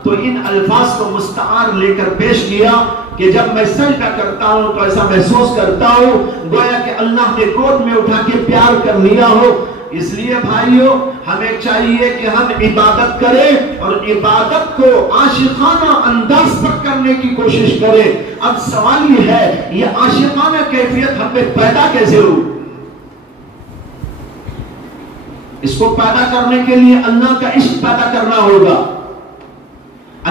تو ان الفاظ کو مستعار لے کر پیش کیا کہ جب میں سجدہ کرتا ہوں تو ایسا محسوس کرتا ہوں گویا کہ اللہ نے گود میں اٹھا کے پیار کر لیا ہو. اس لیے بھائیو ہمیں چاہیے کہ ہم عبادت کریں اور عبادت کو عاشقانہ انداز پر کرنے کی کوشش کریں. اب سوال یہ ہے یہ عاشقانہ کیفیت ہم میں پیدا کیسے ہو؟ اس کو پیدا کرنے کے لیے اللہ کا عشق پیدا کرنا ہوگا.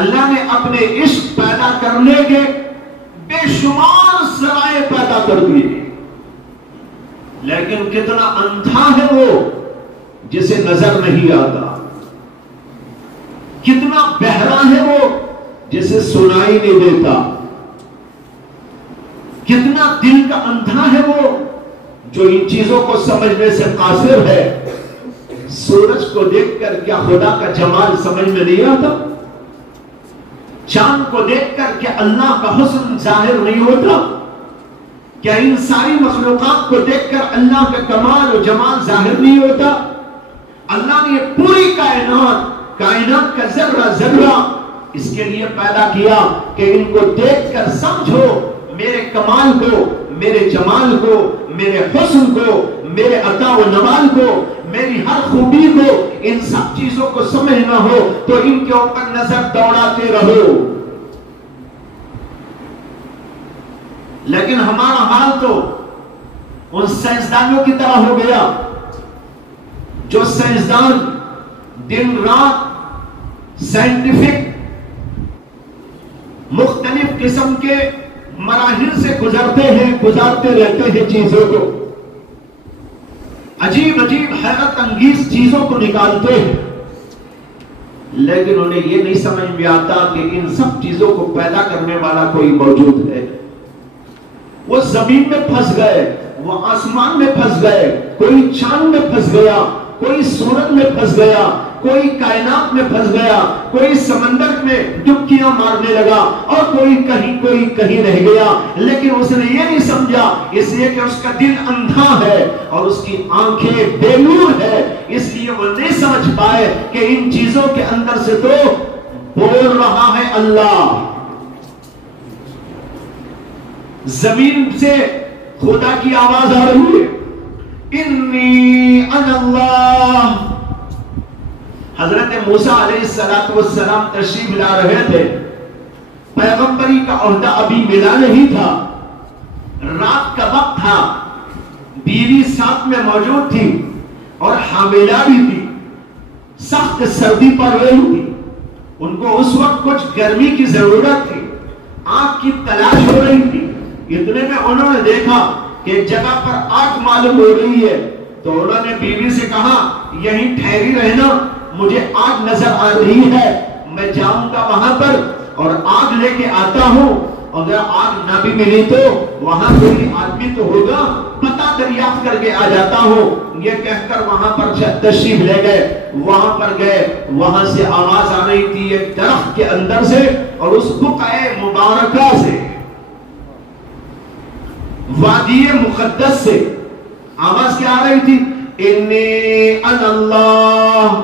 اللہ نے اپنے عشق پیدا کرنے کے بے شمار ذرائع پیدا کر دیے، لیکن کتنا اندھا ہے وہ جسے نظر نہیں آتا، کتنا بہرا ہے وہ جسے سنائی نہیں دیتا، کتنا دل کا اندھا ہے وہ جو ان چیزوں کو سمجھنے سے قاصر ہے. سورج کو دیکھ کر کیا خدا کا جمال سمجھ میں نہیں آتا؟ چاند کو دیکھ کر کیا اللہ کا حسن ظاہر نہیں ہوتا؟ کیا ان ساری مخلوقات کو دیکھ کر اللہ کا کمال و جمال ظاہر نہیں ہوتا؟ اللہ نے پوری کائنات کا ذرہ ذرہ اس کے لیے پیدا کیا کہ ان کو دیکھ کر سمجھو میرے کمال کو، میرے جمال کو، میرے حسن کو، میرے عطا و نوال کو، میری ہر خوبی کو. ان سب چیزوں کو سمجھنا ہو تو ان کے اوپر نظر دوڑاتے رہو. لیکن ہمارا حال تو ان سائنسدانوں کی طرح ہو گیا جو سائنسدان دن رات سائنٹیفک مختلف قسم کے مراحل سے گزارتے رہتے ہیں چیزوں کو، عجیب حیرت انگیز چیزوں کو نکالتے ہیں، لیکن انہیں یہ نہیں سمجھ میں آتا کہ ان سب چیزوں کو پیدا کرنے والا کوئی موجود ہے. وہ زمین میں پھنس گئے، وہ آسمان میں پھنس گئے، کوئی چاند میں پھنس گیا، کوئی سورج میں پھنس گیا، کوئی کائنات میں پھنس گیا، کوئی سمندر میں ڈبکیاں مارنے لگا اور کوئی کہیں رہ گیا. لیکن اس نے یہ نہیں سمجھا، اس لیے کہ اس کا دل اندھا ہے اور اس کی آنکھیں بے نور ہے، اس لیے وہ نہیں سمجھ پائے کہ ان چیزوں کے اندر سے تو بول رہا ہے اللہ. زمین سے خدا کی آواز آ رہی ہے، انی انا اللہ. حضرت موسیٰ علیہ السلام تشریف لا رہے تھے، پیغمبری کا عہدہ ابھی ملا نہیں تھا، رات کا وقت تھا، بیوی ساتھ میں موجود تھی اور حاملہ بھی تھی، سخت سردی پڑ رہی تھی، ان کو اس وقت کچھ گرمی کی ضرورت تھی، آگ کی تلاش ہو رہی تھی. اتنے میں انہوں نے دیکھا کہ ایک جگہ پر آگ معلوم ہو رہی ہے، تو انہوں نے بیوی سے کہا یہیں ٹھہری رہنا، مجھے آگ نظر آ رہی ہے، میں جاؤں گا وہاں پر اور آگ لے کے آتا ہوں، اگر آگ نہ بھی ملی تو وہاں کوئی آدمی تو ہوگا، پتہ دریافت کر کے آ جاتا ہوں. یہ کہہ کر وہاں پر تشریف لے گئے، وہاں پر گئے، وہاں سے آواز آ رہی تھی ایک درخت کے اندر سے اور اس بقعہ مبارکہ سے، وادی مقدس سے آواز کیا آ رہی تھی؟ انی انا اللہ.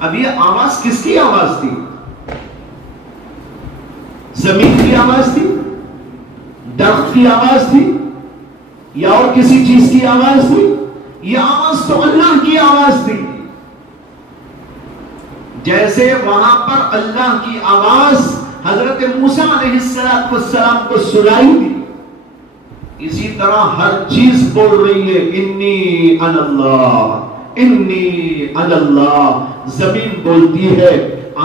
اب یہ آواز کس کی آواز تھی؟ زمین کی آواز تھی، درخت کی آواز تھی یا اور کسی چیز کی آواز تھی؟ یہ آواز تو اللہ کی آواز تھی. جیسے وہاں پر اللہ کی آواز حضرت موسیٰ علیہ السلام کو سنائی دی، اسی طرح ہر چیز بول رہی ہے انی انا اللہ، انی انا اللہ۔ زمین بولتی ہے،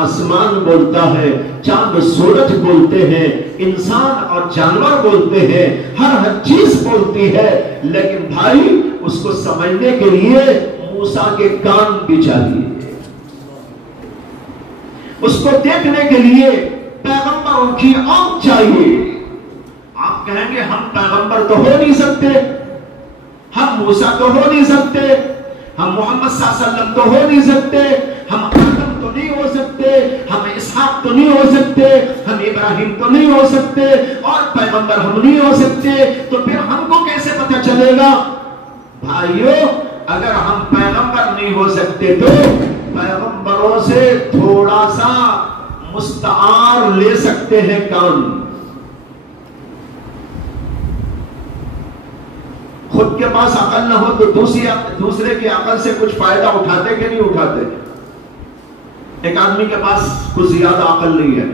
آسمان بولتا ہے، چاند سورج بولتے ہیں، انسان اور جانور بولتے ہیں، ہر چیز بولتی ہے، لیکن بھائی اس کو سمجھنے کے لیے موسیٰ کے کان بھی چاہیے، اس کو دیکھنے کے لیے پیغمبروں کی آنکھ چاہیے۔ آپ کہیں گے ہم پیغمبر تو ہو نہیں سکتے، ہم موسیٰ تو ہو نہیں سکتے، ہم محمد صلی اللہ علیہ وسلم تو ہو نہیں سکتے، ہم آدم تو نہیں ہو سکتے، ہم اسحاق تو نہیں ہو سکتے، ہم ابراہیم تو نہیں ہو سکتے، اور پیغمبر ہم نہیں ہو سکتے، تو پھر ہم کو کیسے پتہ چلے گا؟ بھائیو، اگر ہم پیغمبر نہیں ہو سکتے تو پیغمبروں سے تھوڑا سا مستعار لے سکتے ہیں کام۔ خود کے پاس عقل نہ ہو تو دوسرے کی عقل سے کچھ فائدہ اٹھاتے کہ نہیں اٹھاتے؟ ایک آدمی کے پاس کچھ زیادہ عقل نہیں ہے،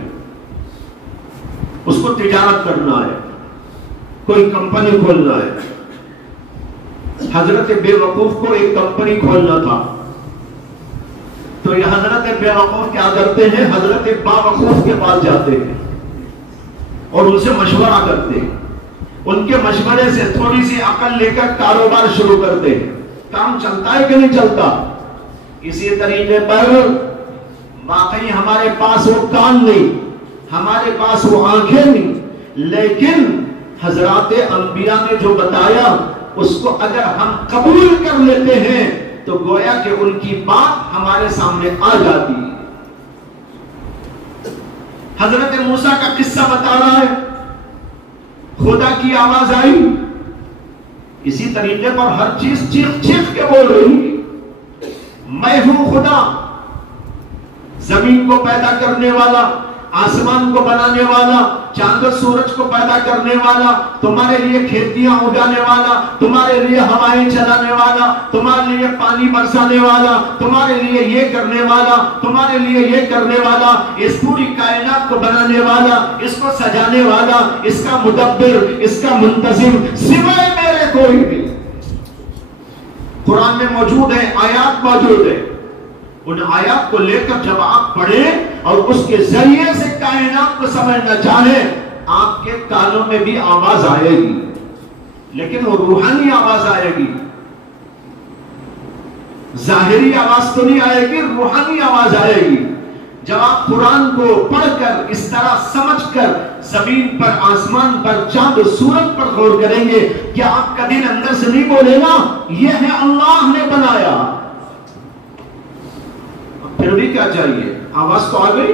اس کو تجارت کرنا ہے، کوئی کمپنی کھولنا ہے۔ حضرت بے وقوف کو ایک کمپنی کھولنا تھا، تو یہ حضرت بے وقوف کیا کرتے ہیں؟ حضرت باوقوف کے پاس جاتے ہیں اور ان سے مشورہ کرتے ہیں، ان کے مشورے سے تھوڑی سی عقل لے کر کاروبار شروع کرتے ہیں، کام چلتا ہے کہ نہیں چلتا؟ اسی طریقے پر واقعی ہمارے پاس وہ کان نہیں، ہمارے پاس وہ آنکھیں نہیں، لیکن حضرات انبیاء نے جو بتایا اس کو اگر ہم قبول کر لیتے ہیں تو گویا کہ ان کی بات ہمارے سامنے آ جاتی ہے۔ حضرت موسیٰ کا قصہ بتا رہا ہے، خدا کی آواز آئی، اسی طریقے پر ہر چیز چیخ چیخ کے بول رہی، میں ہوں خدا، زمین کو پیدا کرنے والا، آسمان کو بنانے والا، چاند و سورج کو پیدا کرنے والا، تمہارے لیے کھیتیاں اگانے والا، تمہارے لیے ہوائیں چلانے والا، تمہارے لیے پانی برسانے والا، تمہارے لیے یہ کرنے والا، تمہارے لیے یہ کرنے والا، اس پوری کائنات کو بنانے والا، اس کو سجانے والا، اس کا مدبر، اس کا منتظم، سوائے میرے کوئی نہیں۔ قرآن میں موجود ہے، آیات موجود ہے، ان آیات کو لے کر جب آپ پڑھیں اور اس کے ذریعے سے کائنات کو سمجھنا چاہیں، آپ کے کانوں میں بھی آواز آئے گی، لیکن وہ روحانی آواز آئے گی، ظاہری آواز تو نہیں آئے گی، روحانی آواز آئے گی۔ جب آپ قرآن کو پڑھ کر اس طرح سمجھ کر زمین پر، آسمان پر، چاند و سورج پر غور کریں گے، کیا آپ کا دل اندر سے نہیں بولے گا یہ ہے اللہ نے بنایا؟ پھر بھی کیا چاہیے؟ آواز تو آ گئی۔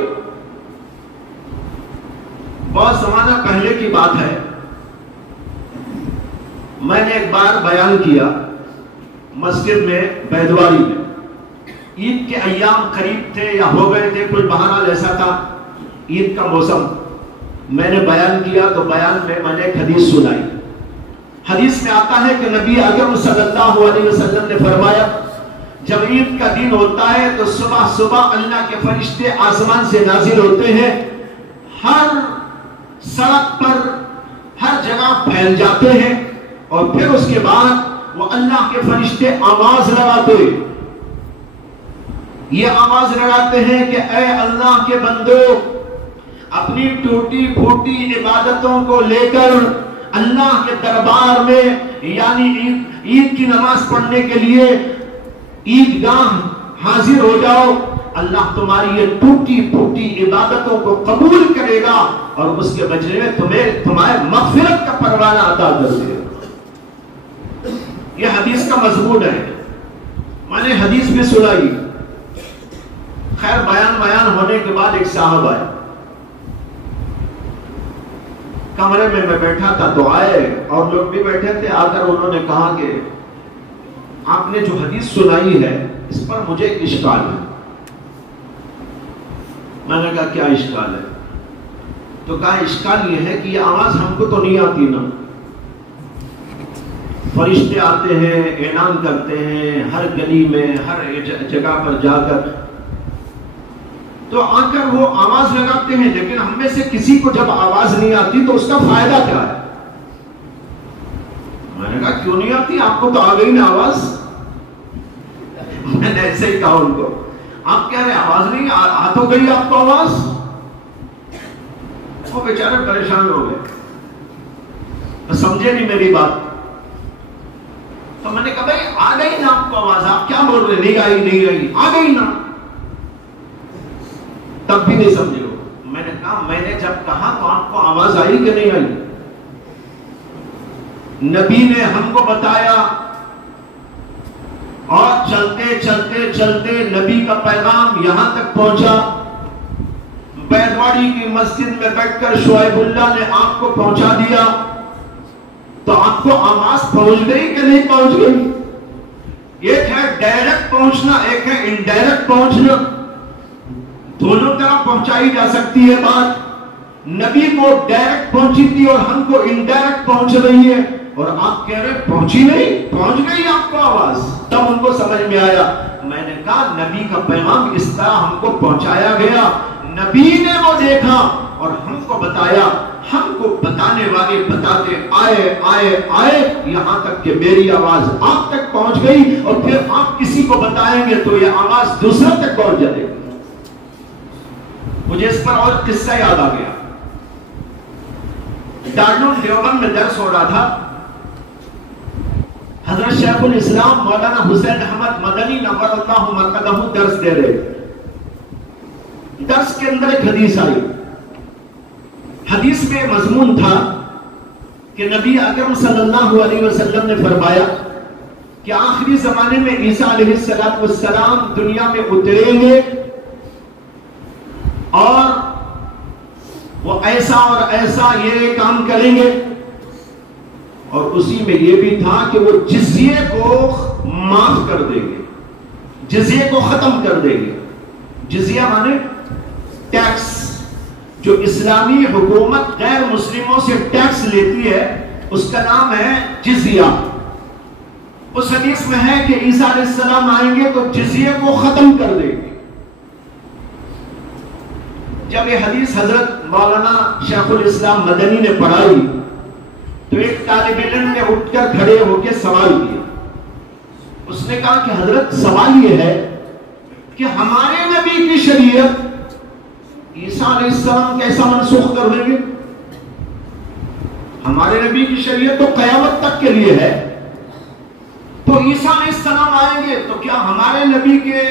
بہت زمانہ پہلے کی بات ہے، میں نے ایک بار بیان کیا مسجد میں بیدواری میں، عید کے ایام قریب تھے یا ہو گئے تھے، کچھ بہرحال ایسا تھا، عید کا موسم۔ میں نے بیان کیا تو بیان میں نے ایک حدیث سنائی۔ حدیث میں آتا ہے کہ نبی اکرم صلی اللہ علیہ وسلم نے فرمایا، جب عید کا دن ہوتا ہے تو صبح صبح اللہ کے فرشتے آسمان سے نازل ہوتے ہیں، ہر سڑک پر ہر جگہ پھیل جاتے ہیں، اور پھر اس کے بعد وہ اللہ کے فرشتے آواز لگاتے ہیں، یہ آواز لگاتے ہیں کہ اے اللہ کے بندو، اپنی ٹوٹی پھوٹی عبادتوں کو لے کر اللہ کے دربار میں، یعنی عید کی نماز پڑھنے کے لیے عیدگاہ حاضر ہو جاؤ، اللہ تمہاری یہ ٹوٹی پھوٹی عبادتوں کو قبول کرے گا اور اس کے بدلے میں تمہارے مغفرت کا پروانہ عطا کر دے گا۔ یہ حدیث کا مضمون ہے، میں نے حدیث بھی سنائی۔ خیر بیان ہونے کے بعد ایک صاحب آئے، کمرے میں بیٹھا تھا تو آئے اور لوگ بھی بیٹھے تھے، آ کر انہوں نے کہا کہ آپ نے جو حدیث سنائی ہے اس پر مجھے ایک اشکال ہے۔ میں نے کہا کیا اشکال ہے؟ تو کہا اشکال یہ ہے کہ یہ آواز ہم کو تو نہیں آتی نا، فرشتے آتے ہیں، اعلان کرتے ہیں ہر گلی میں، ہر جگہ پر جا کر، تو آ کر وہ آواز لگاتے ہیں، لیکن ہم میں سے کسی کو جب آواز نہیں آتی تو اس کا فائدہ کیا ہے؟ میں نے کہا کیوں نہیں آتی؟ آپ کو تو آ گئی نا آواز. میں نے ایسے ہی کہا ان کو، آپ کہہ رہے آواز نہیں آ تو گئی آپ کو آواز. وہ بیچارے پریشان ہو گئے، سمجھے نہیں میری بات. تو میں نے کہا بھائی آ گئی نا آپ کو آواز، آپ کیا بول رہے؟ نہیں آئی نہیں آئی، آ گئی نا. تب بھی نہیں سمجھے ہو. میں نے کہا میں نے جب کہا تو آپ کو آواز آئی کہ نہیں آئی؟ نبی نے ہم کو بتایا، اور چلتے چلتے چلتے نبی کا پیغام یہاں تک پہنچا. بیدواڑی کی مسجد میں بیٹھ کر شعیب اللہ نے آپ کو پہنچا دیا. تو آپ کو آواز پہنچ گئی کہ نہیں پہنچ گئی؟ ایک ہے ڈائریکٹ پہنچنا، ایک ہے انڈائریکٹ پہنچنا. دونوں طرح پہنچائی جا سکتی ہے بات. نبی کو ڈائریکٹ پہنچی تھی اور ہم کو انڈائریکٹ پہنچ رہی ہے، اور آپ کہہ رہے پہنچی نہیں، پہنچ گئی آپ کو آواز. تب ان کو سمجھ میں آیا. میں نے کہا نبی کا پیغام اس طرح ہم کو پہنچایا گیا، نبی نے وہ دیکھا اور ہم کو بتایا. ہم کو بتانے والے بتاتے آئے آئے آئے یہاں تک کہ میری آواز آپ تک پہنچ گئی، اور پھر آپ کسی کو بتائیں گے تو یہ آواز دوسرے تک پہنچ جائے گی. مجھے اس پر اور قصہ یاد آ گیا. دارالعلوم دیوبند میں درس ہو رہا تھا. حضرت شیخ الاسلام مولانا حسین احمد مدنی نور اللہ مرقدہ درس دے رہے. درس کے اندر ایک حدیث آئی. حدیث میں مضمون تھا کہ نبی اکرم صلی اللہ علیہ وسلم نے فرمایا کہ آخری زمانے میں عیسیٰ علیہ السلام دنیا میں اتریں گے، اور وہ ایسا اور ایسا یہ کام کریں گے. اور اسی میں یہ بھی تھا کہ وہ جزیے کو معاف کر دیں گے، جزیے کو ختم کر دیں گے. جزیہ مانے ٹیکس. جو اسلامی حکومت غیر مسلموں سے ٹیکس لیتی ہے اس کا نام ہے جزیہ. اس حدیث میں ہے کہ عیسیٰ علیہ السلام آئیں گے تو جزیے کو ختم کر دیں گے. جب یہ حدیث حضرت مولانا شیخ الاسلام مدنی نے پڑھائی تو ایک طالب علم نے اٹھ کر کھڑے ہو کے سوال کیا. اس نے کہا کہ حضرت سوال یہ ہے کہ ہمارے نبی کی شریعت عیسیٰ علیہ السلام کیسا منسوخ کر دیں گے؟ ہمارے نبی کی شریعت تو قیامت تک کے لیے ہے، تو عیسیٰ علیہ السلام آئیں گے تو کیا ہمارے نبی کے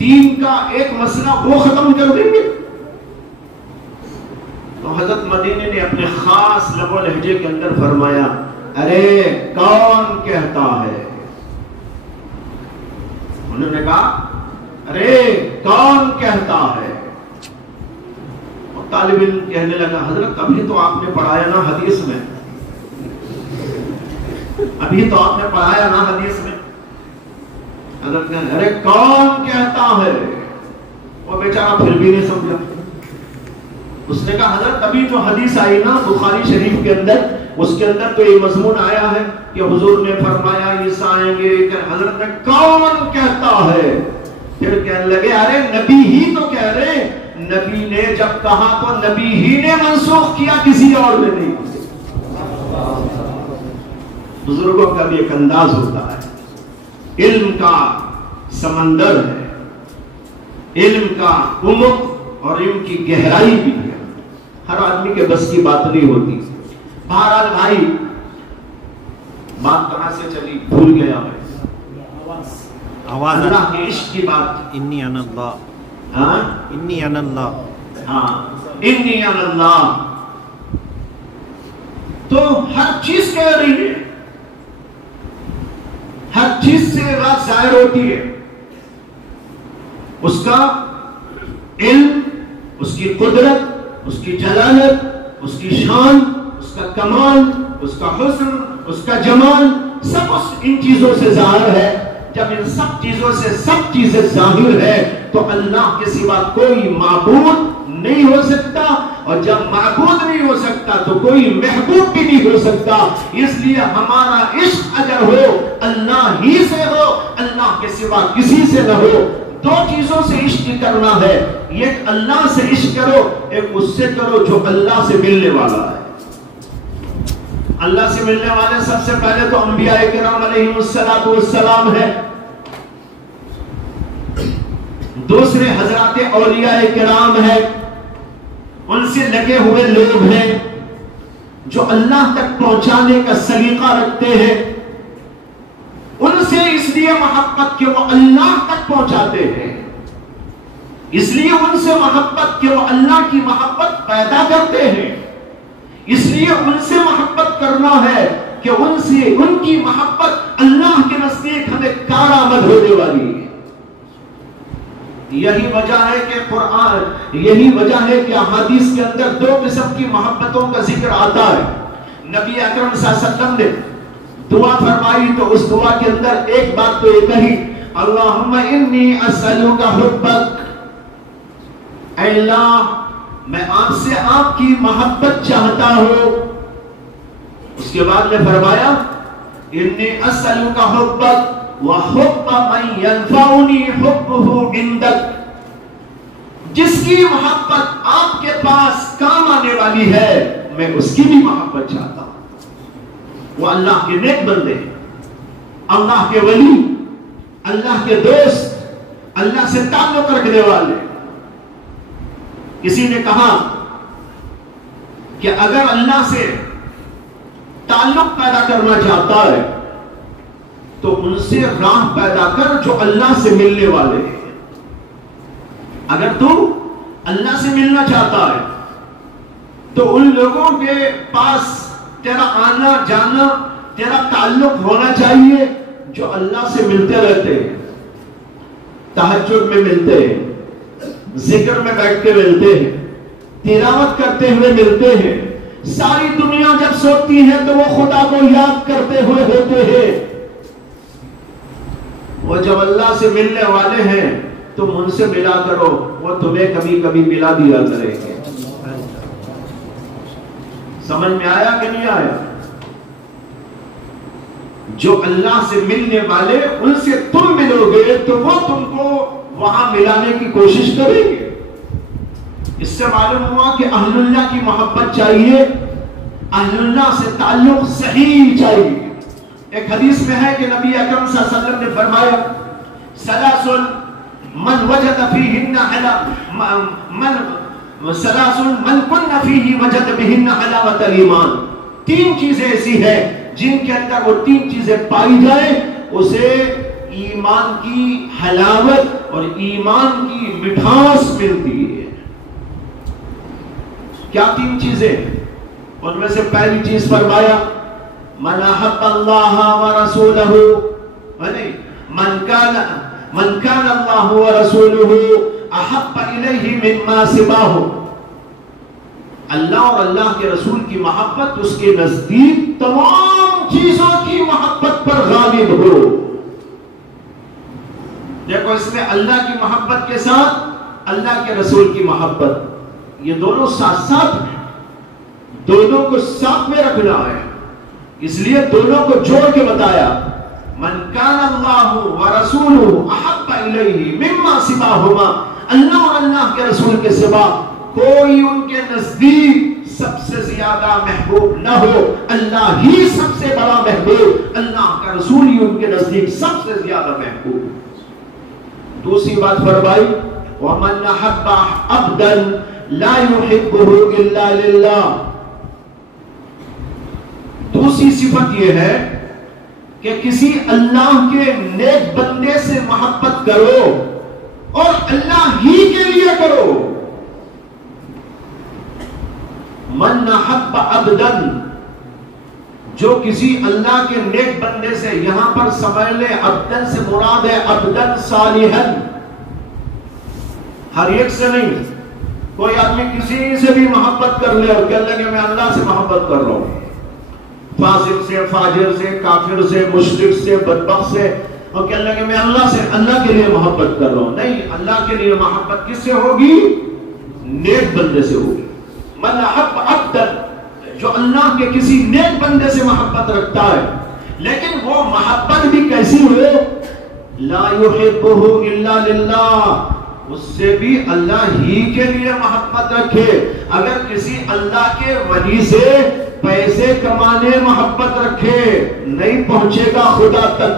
دین کا ایک مسئلہ وہ ختم کر دیں گے؟ تو حضرت مدینی نے اپنے خاص لب و لہجے کے اندر فرمایا، ارے کون کہتا ہے؟ انہوں نے کہا ارے کون کہتا ہے؟ اور طالب علم کہنے لگا حضرت ابھی تو آپ نے پڑھایا نا حدیث میں، ابھی تو آپ نے پڑھایا نا حدیث میں. حضرت کہنے ارے کون کہتا ہے؟ وہ بیچارہ پھر بھی نہیں سمجھا. اس نے کہا حضرت ابھی تو حدیث آئی نا بخاری شریف کے اندر، اس کے اندر تو یہ مضمون آیا ہے کہ حضور نے فرمایا عیسیٰ آئیں گے. حضرت نے کون کہتا ہے؟ پھر کہنے لگے ارے نبی ہی تو کہہ رہے، نبی نے جب کہا تو نبی ہی نے منسوخ کیا، کسی اور نے نہیں. بزرگوں کا بھی ایک انداز ہوتا ہے، علم کا سمندر ہے، علم کا عمق اور علم کی گہرائی بھی ہے، ہر آدمی کے بس کی بات نہیں ہوتی. بہرحال بھائی بات کہاں سے چلی بھول گیا میں. اللہ کے عشق کی بات. انی انا اللہ، ہاں انی انا اللہ، ہاں انی انا اللہ. تو ہر چیز کہہ رہی ہے، ہر چیز سے بات ظاہر ہوتی ہے. اس کا علم، اس کی قدرت، اس کی جلالت، اس کی شان، اس کا کمال، اس کا حسن، اس کا جمال، سب ان چیزوں سے ظاہر ہے. جب ان سب چیزوں سے سب چیزیں ظاہر ہے تو اللہ کے سوا کوئی معبود نہیں ہو سکتا، اور جب معبود نہیں ہو سکتا تو کوئی محبوب بھی نہیں ہو سکتا. اس لیے ہمارا عشق اگر ہو اللہ ہی سے ہو، اللہ کے سوا کسی سے نہ ہو. دو چیزوں سے عشق کرنا ہے، ایک اللہ سے عشق کرو، ایک اس سے کرو جو اللہ سے ملنے والا ہے۔ اللہ سے ملنے والے سب سے پہلے تو انبیاء کرام علیہ السلام ہے، دوسرے حضرات اولیاء کرام ہے، ان سے لگے ہوئے لوگ ہیں جو اللہ تک پہنچانے کا سلیقہ رکھتے ہیں، ان سے اس لیے محبت کہ وہ اللہ تک پہنچاتے ہیں، اس لیے ان سے محبت کہ وہ اللہ کی محبت پیدا کرتے ہیں، اس لیے ان سے محبت کرنا ہے کہ ان کی محبت اللہ کے نزدیک ہمیں کارآمد ہونے والی ہے۔ یہی وجہ ہے کہ قرآن، یہی وجہ ہے کہ احادیث کے اندر دو قسم کی محبتوں کا ذکر آتا ہے۔ نبی اکرم صلی اللہ علیہ وسلم نے دعا فرمائی تو اس دعا کے اندر ایک بات تو یہ کہی، اللہم انی اسألک حبک، اے اللہ میں آپ سے آپ کی محبت چاہتا ہوں۔ اس کے بعد نے فرمایا انی اسألک حبک وحب من ينفعنی حبہ عندک، جس کی محبت آپ کے پاس کام آنے والی ہے میں اس کی بھی محبت چاہتا ہوں۔ وہ اللہ کے نیک بندے، اللہ کے ولی، اللہ کے دوست، اللہ سے تعلق رکھنے والے۔ کسی نے کہا کہ اگر اللہ سے تعلق پیدا کرنا چاہتا ہے تو ان سے راہ پیدا کر جو اللہ سے ملنے والے ہیں۔ اگر تو اللہ سے ملنا چاہتا ہے تو ان لوگوں کے پاس تیرا آنا جانا، تیرا تعلق ہونا چاہیے جو اللہ سے ملتے رہتے ہیں، تہجد میں ملتے ہیں، ذکر میں بیٹھ کے ملتے ہیں، تلاوت کرتے ہوئے ملتے ہیں، ساری دنیا جب سوتی ہے تو وہ خدا کو یاد کرتے ہوئے ہوتے ہیں۔ وہ جب اللہ سے ملنے والے ہیں تم ان سے ملا کرو، وہ تمہیں کبھی کبھی ملا دیا کریں گے۔ سمجھ میں آیا کہ نہیں آیا؟ جو اللہ سے ملنے والے ان سے تم ملو گے تو وہ تم کو وہاں ملانے کی کوشش کریں گے۔ اس سے معلوم ہوا کہ اہل اللہ کی محبت چاہیے، اہل اللہ سے تعلق صحیح چاہیے۔ ایک حدیث میں ہے کہ نبی اکرم صلی اللہ علیہ وسلم نے فرمایا ثلاث من وجد فیہن من کن فیہ وجد بہن حلاوت الایمان، تین چیزیں ایسی ہیں جن کے اندر وہ تین چیزیں پائی جائیں اسے ایمان کی حلاوت اور ایمان کی مٹھاس ملتی ہے۔ کیا تین چیزیں؟ ان میں سے پہلی چیز فرمایا من احب اللہ ورسولہ، من کان اللہ ورسولہ احب الیہ مما سواہ، اللہ اور اللہ کے رسول کی محبت اس کے نزدیک تمام چیزوں کی محبت پر غالب ہو۔ دیکھو اس میں اللہ کی محبت کے ساتھ اللہ کے رسول کی محبت، یہ دونوں ساتھ ساتھ ہیں، دونوں کو ساتھ میں رکھنا ہے، اس لیے دونوں کو جوڑ کے بتایا من کان اللہ ورسولہ احب الیہ مما سواہما، اللہ اور اللہ کے رسول کے سوا کوئی ان کے نزدیک سب سے زیادہ محبوب نہ ہو، اللہ ہی سب سے بڑا محبوب، اللہ کا رسول ہی ان کے نزدیک سب سے زیادہ محبوب۔ دوسری بات فرمائی ومن احب عبدا لا يحبه الا للہ، دوسری صفت یہ ہے کہ کسی اللہ کے نیک بندے سے محبت کرو اور اللہ ہی کے لیے کرو۔ من احب عبدا، جو کسی اللہ کے نیک بندے سے، یہاں پر سمجھ لے عبدن سے مراد ہے عبدن صالحن، ہر ایک سے نہیں، کوئی آدمی کسی سے بھی محبت کر لے اور کہنے لگے میں اللہ سے محبت کر رہا ہوں، فاسق سے، فاجر سے، کافر سے، مشرک سے، بدبخت سے، اور کہنے لگے میں اللہ کے لیے محبت کر رہا ہوں۔ نہیں، اللہ کے لیے محبت کس سے ہوگی؟ نیک بندے سے ہوگی۔ من احب عبدا، جو اللہ کے کسی نیک بندے سے محبت رکھتا ہے، لیکن وہ محبت بھی کیسی ہو؟ لا يحبه الا للہ، اس سے بھی اللہ ہی کے لیے محبت رکھے۔ اگر کسی اللہ کے ولی سے پیسے کمانے محبت رکھے، نہیں پہنچے گا خدا تک۔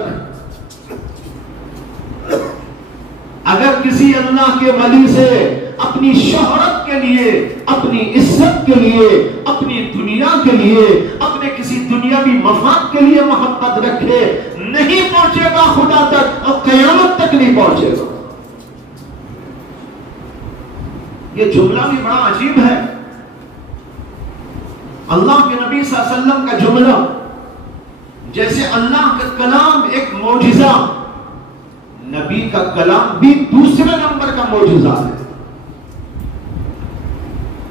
اگر کسی اللہ کے ولی سے اپنی شہرت کے لیے، اپنی عزت کے لیے، اپنی دنیا کے لیے، اپنے کسی دنیاوی مفاد کے لیے محبت رکھے، نہیں پہنچے گا خدا تک اور قیامت تک نہیں پہنچے گا۔ یہ جملہ بھی بڑا عجیب ہے، اللہ کے نبی صلی اللہ علیہ وسلم کا جملہ، جیسے اللہ کا کلام ایک معجزہ، نبی کا کلام بھی دوسرے نمبر کا معجزہ ہے۔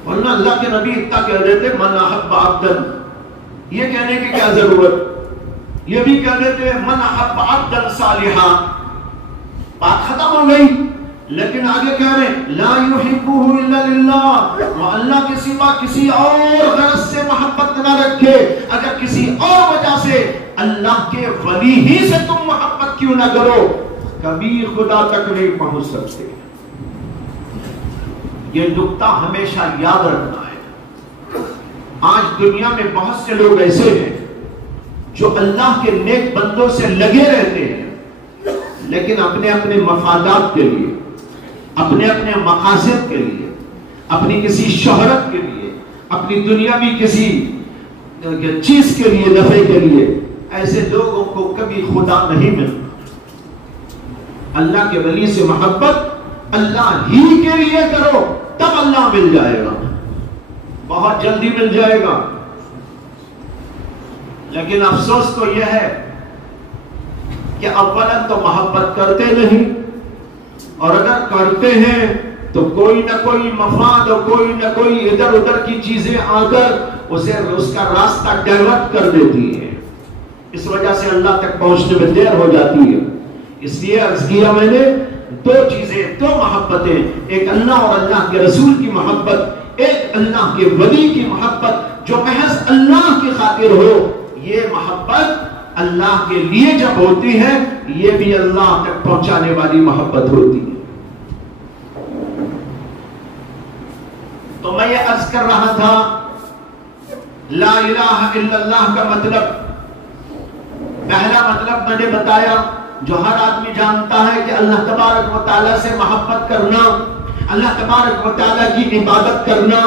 ورنہ اللہ کے نبی اتنا کہہ دیتے من احب عبدا، یہ کہنے کی کیا ضرورت، یہ بھی کہہ دیتے من احب عبدا صالحا، بات ختم ہو گئی۔ لیکن آگے کہہ رہے ہیں لا يحبه الا للہ، وہ اللہ کے سوا کسی اور غرض سے محبت نہ رکھے۔ اگر کسی اور وجہ سے اللہ کے ولی ہی سے تم محبت کیوں نہ کرو، کبھی خدا تک نہیں پہنچ سکتے۔ یہ نقطہ ہمیشہ یاد رکھنا ہے۔ آج دنیا میں بہت سے لوگ ایسے ہیں جو اللہ کے نیک بندوں سے لگے رہتے ہیں، لیکن اپنے اپنے مفادات کے لیے، اپنے اپنے مقاصد کے لیے، اپنی کسی شہرت کے لیے، اپنی دنیاوی کسی چیز کے لیے، نفع کے لیے، ایسے لوگوں کو کبھی خدا نہیں ملتا۔ اللہ کے ولی سے محبت اللہ ہی کے لیے کرو، تب اللہ مل جائے گا، بہت جلدی مل جائے گا۔ لیکن افسوس تو یہ ہے کہ اولاً تو محبت کرتے نہیں، اور اگر کرتے ہیں تو کوئی نہ کوئی مفاد اور کوئی نہ کوئی ادھر ادھر کی چیزیں آ کر اسے اس کا راستہ ڈائیورٹ کر دیتی ہیں، اس وجہ سے اللہ تک پہنچنے میں دیر ہو جاتی ہے۔ اس لیے عرض کیا میں نے، دو چیزیں، دو محبتیں، ایک اللہ اور اللہ کے رسول کی محبت، ایک اللہ کے ولی کی محبت جو محض اللہ کی خاطر ہو۔ یہ محبت اللہ کے لیے جب ہوتی ہے، یہ بھی اللہ تک پہنچانے والی محبت ہوتی ہے۔ تو میں یہ عرض کر رہا تھا، لا الہ الا اللہ کا مطلب، پہلا مطلب میں نے بتایا جو ہر آدمی جانتا ہے کہ اللہ تبارک و تعالیٰ سے محبت کرنا، اللہ تبارک و تعالیٰ کی عبادت کرنا،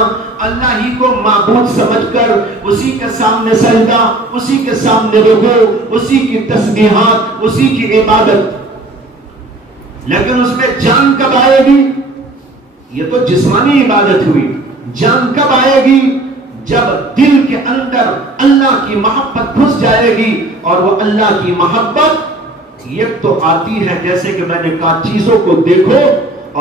اللہ ہی کو معبود سمجھ کر اسی کے سامنے سجدہ، اسی کے سامنے رکوع، اسی کی تسبیحات، اسی کی عبادت۔ لیکن اس میں جان کب آئے گی؟ یہ تو جسمانی عبادت ہوئی، جان کب آئے گی؟ جب دل کے اندر اللہ کی محبت گھس جائے گی، اور وہ اللہ کی محبت یہ تو آتی ہے جیسے کہ میں نے کہا چیزوں کو دیکھو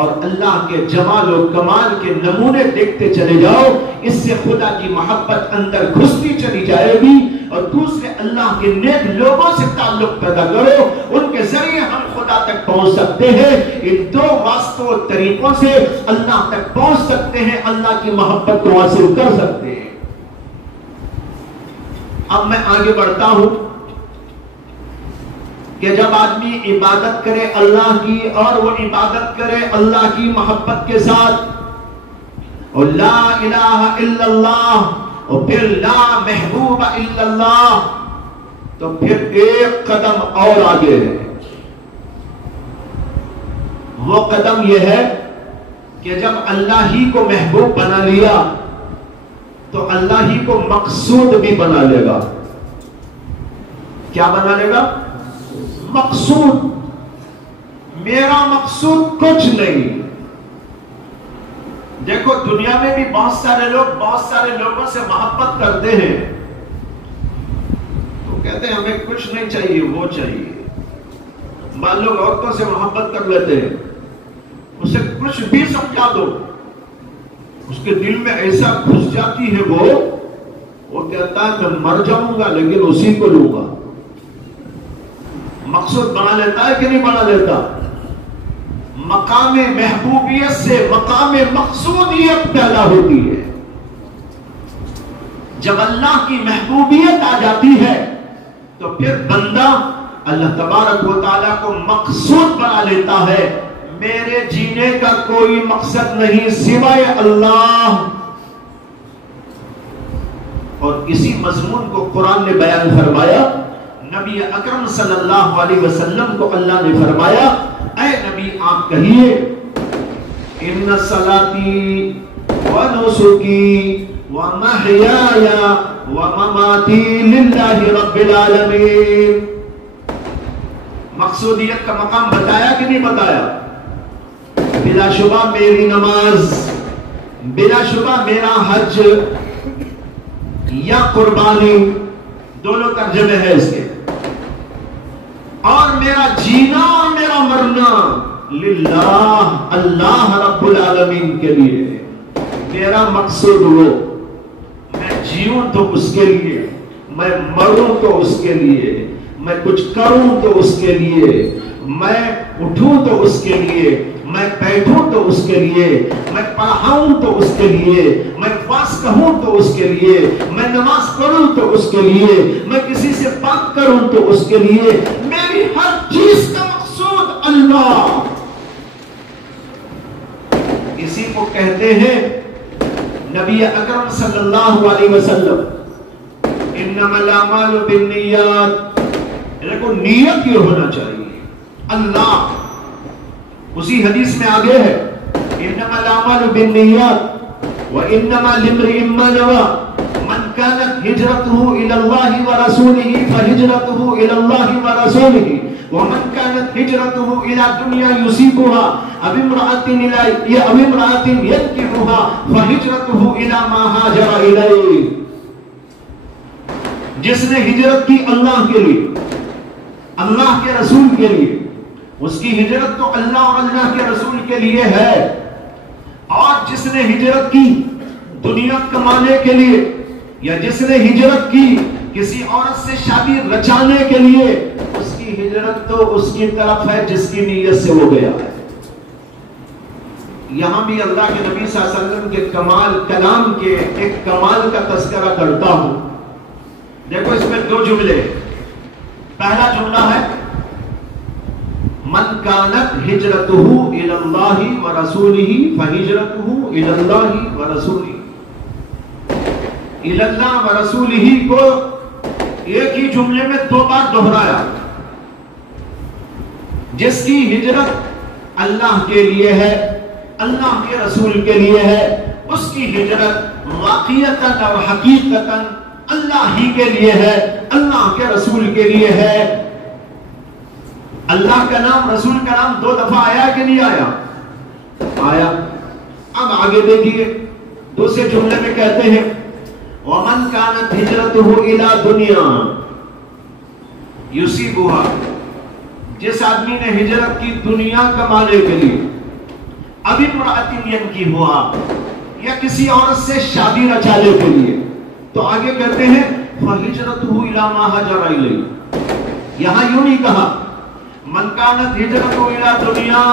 اور اللہ کے جمال و کمال کے نمونے دیکھتے چلے جاؤ، اس سے خدا کی محبت اندر گھستی چلی جائے گی، اور دوسرے اللہ کے نیک لوگوں سے تعلق پیدا کرو، ان کے ذریعے ہم خدا تک پہنچ سکتے ہیں۔ ان دو واسطوں اور طریقوں سے اللہ تک پہنچ سکتے ہیں، اللہ کی محبت کو حاصل کر سکتے ہیں۔ اب میں آگے بڑھتا ہوں کہ جب آدمی عبادت کرے اللہ کی، اور وہ عبادت کرے اللہ کی محبت کے ساتھ، اور لا الہ الا اللہ، اور پھر لا محبوب الا اللہ، تو پھر ایک قدم اور آگے ہے۔ وہ قدم یہ ہے کہ جب اللہ ہی کو محبوب بنا لیا تو اللہ ہی کو مقصود بھی بنا لے گا۔ کیا بنا لے گا؟ مقصود۔ میرا مقصود کچھ نہیں۔ دیکھو دنیا میں بھی بہت سارے لوگوں سے محبت کرتے ہیں، تو کہتے ہیں ہمیں کچھ نہیں چاہیے، وہ چاہیے۔ مان لوگ عورتوں سے محبت کر لیتے ہیں، اسے کچھ بھی سمجھا دو، اس کے دل میں ایسا گھس جاتی ہے وہ کہتا ہے میں مر جاؤں گا لیکن اسی کو لوں گا۔ مقصود بنا لیتا ہے کہ نہیں بنا لیتا؟ مقام محبوبیت سے مقام مقصودیت پیدا ہوتی ہے۔ جب اللہ کی محبوبیت آ جاتی ہے تو پھر بندہ اللہ تبارک و تعالیٰ کو مقصود بنا لیتا ہے. میرے جینے کا کوئی مقصد نہیں سوائے اللہ. اور اسی مضمون کو قرآن نے بیان فرمایا. نبی اکرم صلی اللہ علیہ وسلم کو اللہ نے فرمایا اے نبی آپ کہیے ان صلاتی و نسکی و محیای و مماتی للہ رب العالمین. مقصودیت کا مقام بتایا کہ نہیں بتایا؟ بلا شبہ میری نماز، بلا شبہ میرا حج یا قربانی، دونوں ترجمے ہیں اس کے، اور میرا جینا اور میرا مرنا للہ اللہ رب العالمین کے لیے. میرا مقصود وہ میں جیوں تو اس کے لیے، میں مروں تو اس کے لیے، میں کچھ کروں تو اس کے لیے، میں اٹھوں تو اس کے لیے، میں بیٹھوں تو اس کے لیے، میں پڑھاؤں تو اس کے لیے، میں واس کہوں تو اس کے لیے، میں نماز پڑھوں تو اس کے لیے، میں کسی سے بات کروں تو اس کے لیے. میری ہر چیز کا مقصود اللہ. اسی کو کہتے ہیں نبی اکرم صلی اللہ علیہ وسلم انما الاعمال بالنیات. دیکھو نیت یہ ہونا چاہیے اللہ. اسی حدیث میں آگے ہے انما الاعمال بالنیات وانما لامرئ ما نوى من كانت هجرته الى الله ورسوله فهجرته الى الله ورسوله ومن كانت هجرته الى دنيا يصيبها او امرأة ينكحها فهجرته الى ما هاجر اليه. جس نے ہجرت کی اللہ کے لیے، اللہ کے رسول کے لیے، اس کی ہجرت تو اللہ اور اللہ کے رسول کے لیے ہے. اور جس نے ہجرت کی دنیا کمانے کے لیے، یا جس نے ہجرت کی کسی عورت سے شادی رچانے کے لیے، اس کی ہجرت تو اس کی طرف ہے جس کی نیت سے وہ گیا ہے. یہاں بھی اللہ کے نبی صلی اللہ علیہ وسلم کے کمال کلام کے ایک کمال کا تذکرہ کرتا ہوں. دیکھو اس میں دو جملے. پہلا جملہ ہے من کانت ہجرتہ الی اللہ ورسولہ فہجرتہ الی اللہ ورسولہ. الی اللہ ورسولہ کو ایک ہی جملے میں دو بار دہرایا. جس کی ہجرت اللہ کے لیے ہے، اللہ کے رسول کے لیے ہے، اس کی ہجرت واقعتاً اور حقیقتاً اللہ ہی کے لیے ہے، اللہ کے رسول کے لیے ہے. اللہ کا نام، رسول کا نام دو دفعہ آیا کہ نہیں آیا؟ آیا. اب آگے دیکھیے دوسرے جملے میں کہتے ہیں وَمَنْ كَانَتْ هِجْرَتُهُ إِلَى دُنْيَا يُصِيبُهَا. جس آدمی نے ہجرت کی دنیا کمانے کے لیے، اب امرأة ينكحها، یا کسی عورت سے شادی رچانے کے لیے، تو آگے کہتے ہیں فَهِجْرَتُهُ إِلَى مَا هَاجَرَ إِلَيْهِ. یہاں یوں نہیں کہا من کانت ہجرتہ الی دنیا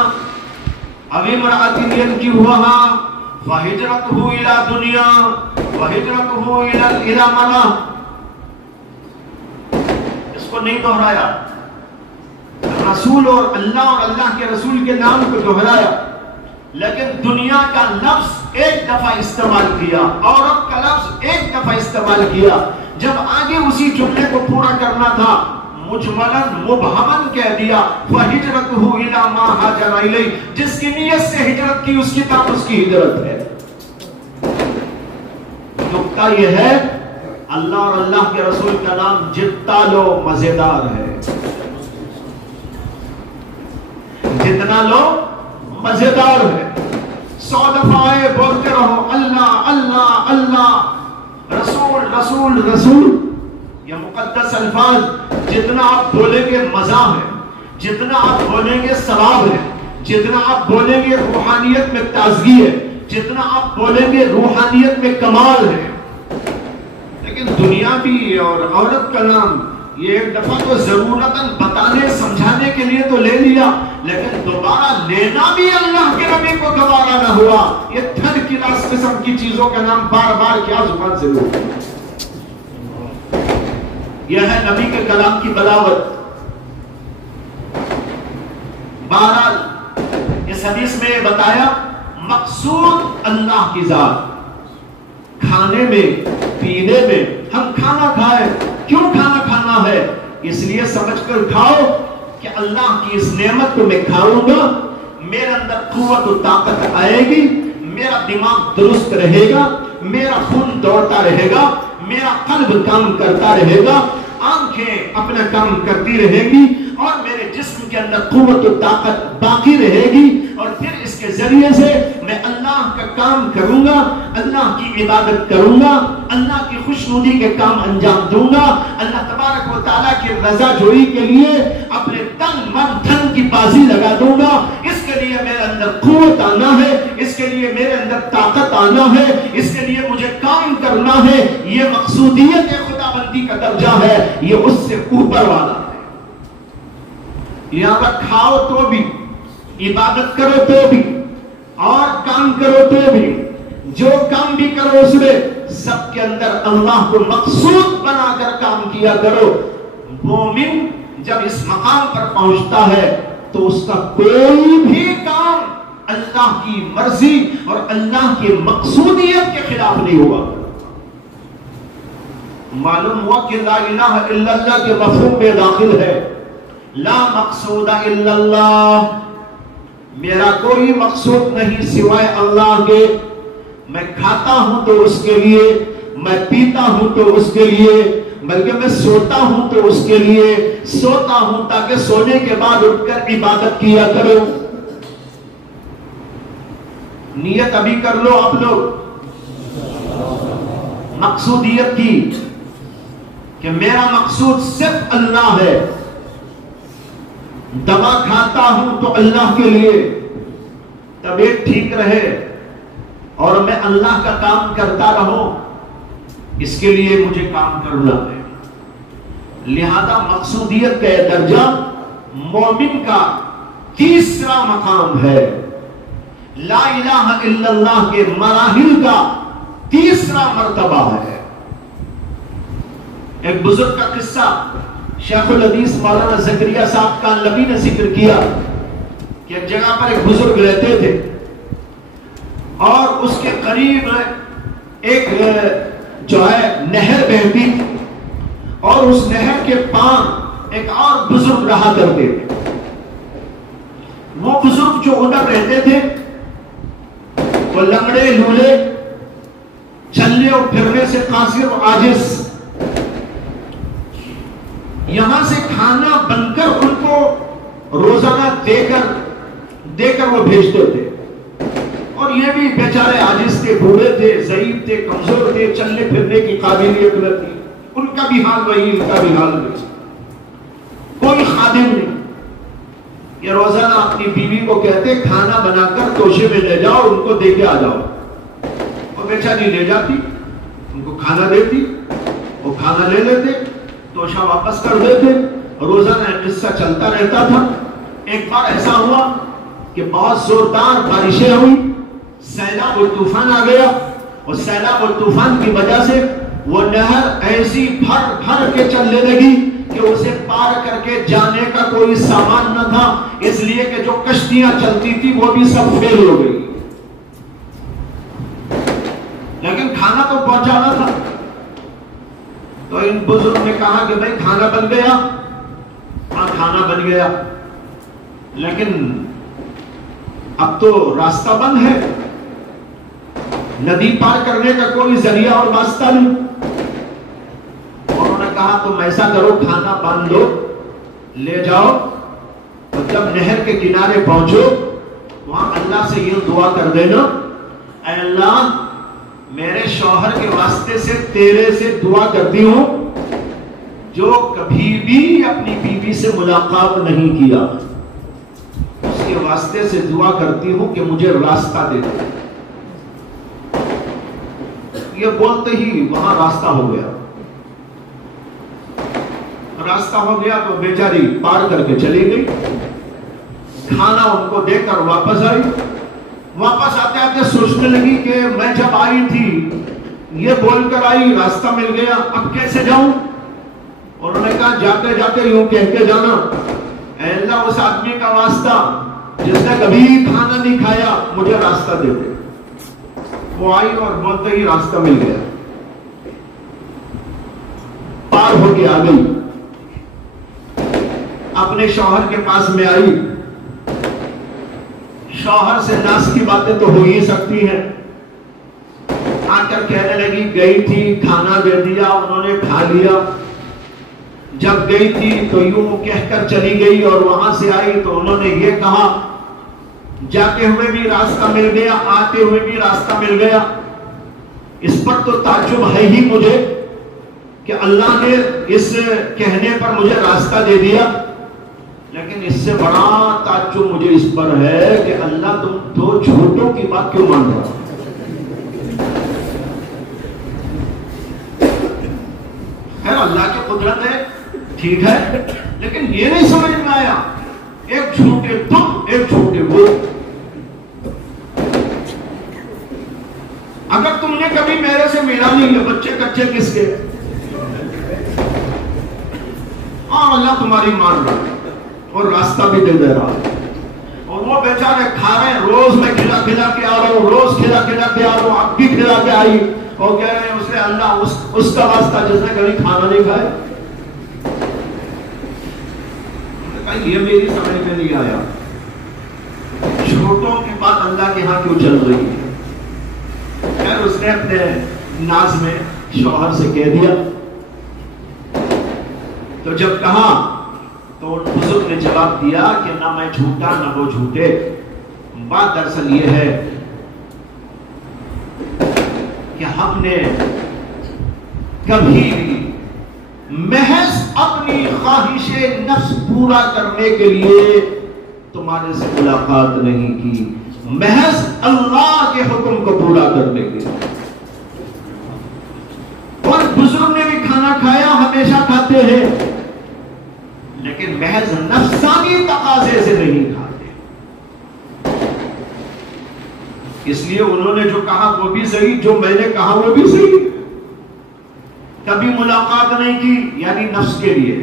او امرأة ينكحها فہجرتہ الی دنیا وہجرتہ الی مرأة. اس کو نہیں دہرایا. رسول اور اللہ کے رسول کے نام کو دہرایا، لیکن دنیا کا لفظ ایک دفعہ استعمال کیا، عورت کا لفظ ایک دفعہ استعمال کیا. جب آگے اسی جملے کو پورا کرنا تھا مجملاً مبہماً کہہ دیا فَهِجْرَتُهُ إِلَى مَا هَاجَرَ إِلَيْهِ. جس کی نیت سے ہجرت کی اس کی طرف اس کی ہجرت ہے. نکتہ یہ ہے اللہ اور اللہ کے رسول کا نام جتنا لو مزیدار ہے، جتنا لو مزیدار ہے. 100 دفعہ بولتے رہو اللہ اللہ اللہ، رسول رسول رسول. یہ مقدس الفاظ جتنا آپ بولیں گے مزہ ہے، جتنا آپ بولیں گے ثواب ہے، جتنا آپ بولیں گے روحانیت میں تازگی ہے، جتنا آپ بولیں گے روحانیت میں کمال ہے. لیکن دنیا بھی اور عورت کا نام یہ ایک دفعہ تو ضرورتاً بتانے سمجھانے کے لیے تو لے لیا، لیکن دوبارہ لینا بھی اللہ کے نبی کو گوارا نہ ہوا. یہ تھرڈ کلاس قسم کی چیزوں کا نام بار بار کیا زبان سے لو. یہ ہے نبی کے کلام کی بلاوت. بہرحال اس حدیث میں یہ بتایا مقصود اللہ کی ذات. کھانے میں پینے میں ہم کھانا کھائیں، کیوں کھانا کھانا ہے؟ اس لیے سمجھ کر کھاؤ کہ اللہ کی اس نعمت کو میں کھاؤں گا، میرے اندر قوت و طاقت آئے گی، میرا دماغ درست رہے گا، میرا خون دوڑتا رہے گا، میرا قلب کام کرتا رہے گا، آنکھیں اپنا کام کرتی رہے گی، اور میرے جسم کے اندر قوت و طاقت باقی رہے گی، اور پھر اس کے ذریعے سے میں اللہ کا کام کروں گا، اللہ کی عبادت کروں گا، اللہ کی خوشنودی کے کام انجام دوں گا، اللہ تبارک و تعالیٰ کی رضا جوئی کے لیے اپنے تن من دھن کی بازی لگا دوں گا. اس کے لیے میرے اندر قوت آنا ہے، اس کے لیے میرے اندر طاقت آنا ہے، اس کے لیے مجھے کام کرنا ہے. یہ مقصودیت خدا بندی کا درجہ ہے، یہ اس سے اوپر والا ہے. یہاں پر کھاؤ تو بھی، عبادت کرو تو بھی، اور کام کرو تو بھی، جو کام بھی کرو اس میں سب کے اندر اللہ کو مقصود بنا کر کام کیا کرو. مومن جب اس مقام پر پہنچتا ہے تو اس کا کوئی بھی کام اللہ کی مرضی اور اللہ کی مقصودیت کے خلاف نہیں ہوا. معلوم ہوا کہ لا الہ الا اللہ کے مفہوم میں داخل ہے لا مقصود الا اللہ، میرا کوئی مقصود نہیں سوائے اللہ کے. میں کھاتا ہوں تو اس کے لیے، میں پیتا ہوں تو اس کے لیے، بلکہ میں سوتا ہوں تو اس کے لیے. سوتا ہوں تاکہ سونے کے بعد اٹھ کر عبادت کیا کرو. نیت ابھی کر لو آپ لوگ مقصودیت کی کہ میرا مقصود صرف اللہ ہے. دوا کھاتا ہوں تو اللہ کے لیے، طبیعت ٹھیک رہے اور میں اللہ کا کام کرتا رہوں، اس کے لیے مجھے کام کرنا ہے. لہذا مقصودیت کا درجہ مومن کا تیسرا مقام ہے. لا الہ الا اللہ کے مراحل کا تیسرا مرتبہ ہے. ایک بزرگ کا قصہ شیخ الحدیث مولانا زکریا صاحب کانلبی نے ذکر کیا کہ ایک جگہ پر ایک بزرگ رہتے تھے اور اس کے قریب ایک جو ہے نہر بہتی تھی، اور اس نہر کے پاس ایک اور بزرگ رہا کرتے تھے. وہ بزرگ جو ادھر رہتے تھے وہ لنگڑے لولے، چلنے اور پھرنے سے قاصر و عاجز. یہاں سے کھانا بن کر ان کو روزانہ دے کر وہ بھیجتے تھے، اور یہ بھی بیچارے عاجز تھے، بوڑھے تھے، ضعیف تھے، کمزور تھے، چلنے پھرنے کی قابلیت نہ تھی. ان کا بھی حال وہی، ان کا بھی حال وہی. کوئی خادم نہیں. یہ روزانہ اپنی بیوی کو کہتے کھانا بنا کر توشے میں لے جاؤ، ان کو دے کے آ جاؤ. اور بیچاری لے جاتی، ان کو کھانا دیتی، وہ کھانا لے لیتے، توشہ واپس کر دیتے. روزانہ قصہ چلتا رہتا تھا. ایک بار ایسا ہوا کہ بہت زوردار بارشیں ہوئی، سیلاب اور طوفان آ گیا، اور سیلاب اور طوفان کی وجہ سے وہ نہر ایسی بھر کے چلنے لگی کہ اسے پار کر کے جانے کا کوئی سامان نہ تھا، اس لیے کہ جو کشتیاں چلتی تھی وہ بھی سب فیل ہو گئی. لیکن کھانا تو پہنچانا تھا. تو ان بزرگ نے کہا کہ بھائی کھانا بن گیا. ہاں کھانا بن گیا، لیکن اب تو راستہ بند ہے، ندی پار کرنے کا کوئی ذریعہ اور راستہ نہیں. انہوں نے کہا تم ایسا کرو، کھانا باندھ لو، لے جاؤ، اور جب نہر کے کنارے پہنچو وہاں اللہ سے یہ دعا کر دینا، اے اللہ میرے شوہر کے واسطے سے تیرے سے دعا کرتی ہوں جو کبھی بھی اپنی بیوی سے ملاقات نہیں کیا، اس کے واسطے سے دعا کرتی ہوں کہ مجھے راستہ دے دے. یہ بولتے ہی وہاں راستہ ہو گیا. راستہ ہو گیا تو بیچاری پار کر کے چلی گئی. کھانا ان کو دے کر واپس آئی. واپس آتے آتے سوچنے لگی کہ میں جب آئی تھی یہ بول کر آئی، راستہ مل گیا، اب کیسے جاؤں؟ انہوں نے کہا جاتے جاتے یوں کہہ کے جانا اے اللہ اس آدمی کا واسطہ جس نے کبھی کھانا نہیں کھایا مجھے راستہ دے دے. وہ آئی اور بولتے ہی راستہ مل گیا, پار ہو کے آ گئی, اپنے شوہر کے پاس میں آئی. شوہر سے ناس کی باتیں تو ہو ہی سکتی ہیں. آ کر کہنے لگی گئی تھی کھانا دے دیا انہوں نے کھا لیا, جب گئی تھی تو یوں کہہ کر چلی گئی اور وہاں سے آئی تو انہوں نے یہ کہا, جاتے ہوئے بھی راستہ مل گیا آتے ہوئے بھی راستہ مل گیا. اس پر تو تعجب ہے ہی مجھے کہ اللہ نے اس کہنے پر مجھے راستہ دے دیا, لیکن اس سے بڑا تعجب مجھے اس پر ہے کہ اللہ تم دو جھوٹوں کی بات کیوں مان رہا. خیر اللہ کی قدرت ہے ٹھیک ہے, لیکن یہ نہیں سمجھ میں آیا ایک جھوٹے تم ایک جھوٹے وہ. اگر تم نے کبھی میرے سے ملا نہیں ہے بچے کچے کس کے, ہاں اللہ تمہاری مان رہا اور راستہ بھی دے دے رہا, اور وہ بیچارے کھا رہے ہیں, روز میں کھلا کھلا کے آ رہا ہوں, روز کھلا کھلا کے آ رہا ہوں, اب بھی کھلا کے آئی اور کہہ رہے ہیں اسے اللہ اس کا واسطہ جس نے کبھی کھانا نہیں کھایا. یہ میری سمجھ میں نہیں آیا, چھوٹوں کی بات اللہ کے ہاں کیوں چل رہی ہے. خیر اس نے اپنے ناز میں شوہر سے کہہ دیا, تو جب کہا تو بزرگ نے جواب دیا کہ نہ میں جھوٹا نہ وہ جھوٹے. بات دراصل یہ ہے کہ ہم نے کبھی بھی محض اپنی خواہش نفس پورا کرنے کے لیے تمہارے سے ملاقات نہیں کی, محض اللہ کے حکم کو پورا کرنے کے لیے. اور بزرگ نے بھی کھانا کھایا, ہمیشہ کھاتے ہیں, لیکن محض نفسانی تقاضے سے نہیں کھاتے. اس لیے انہوں نے جو کہا وہ بھی صحیح, جو میں نے کہا وہ بھی صحیح. کبھی ملاقات نہیں کی یعنی نفس کے لیے,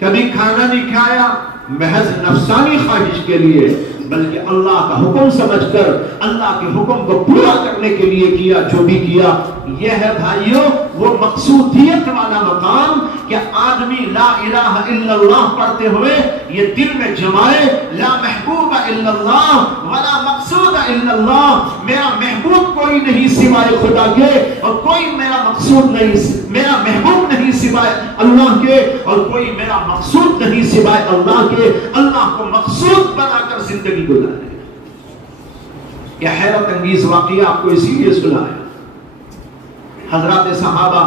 کبھی کھانا نہیں کھایا محض نفسانی خواہش کے لیے, بلکہ اللہ کا حکم سمجھ کر اللہ کے حکم کو پورا کرنے کے لیے کیا جو بھی کیا. یہ ہے بھائیوں وہ مقصودیت والا مقام کہ آدمی لا الہ الا اللہ پڑھتے ہوئے یہ دل میں جمائے, لا محبوب الا اللہ ولا مقصود الا اللہ, میرا محبوب کوئی نہیں سوائے خدا کے, اور کوئی میرا مقصود نہیں, میرا محبوب نہیں سوائے اللہ کے, اور کوئی میرا مقصود نہیں سوائے اللہ کے. اللہ کو مقصود بنا کر زندگی گزارے. یہ حیرت انگیز واقعہ آپ کو اسی لیے سنایا. حضرات صحابہ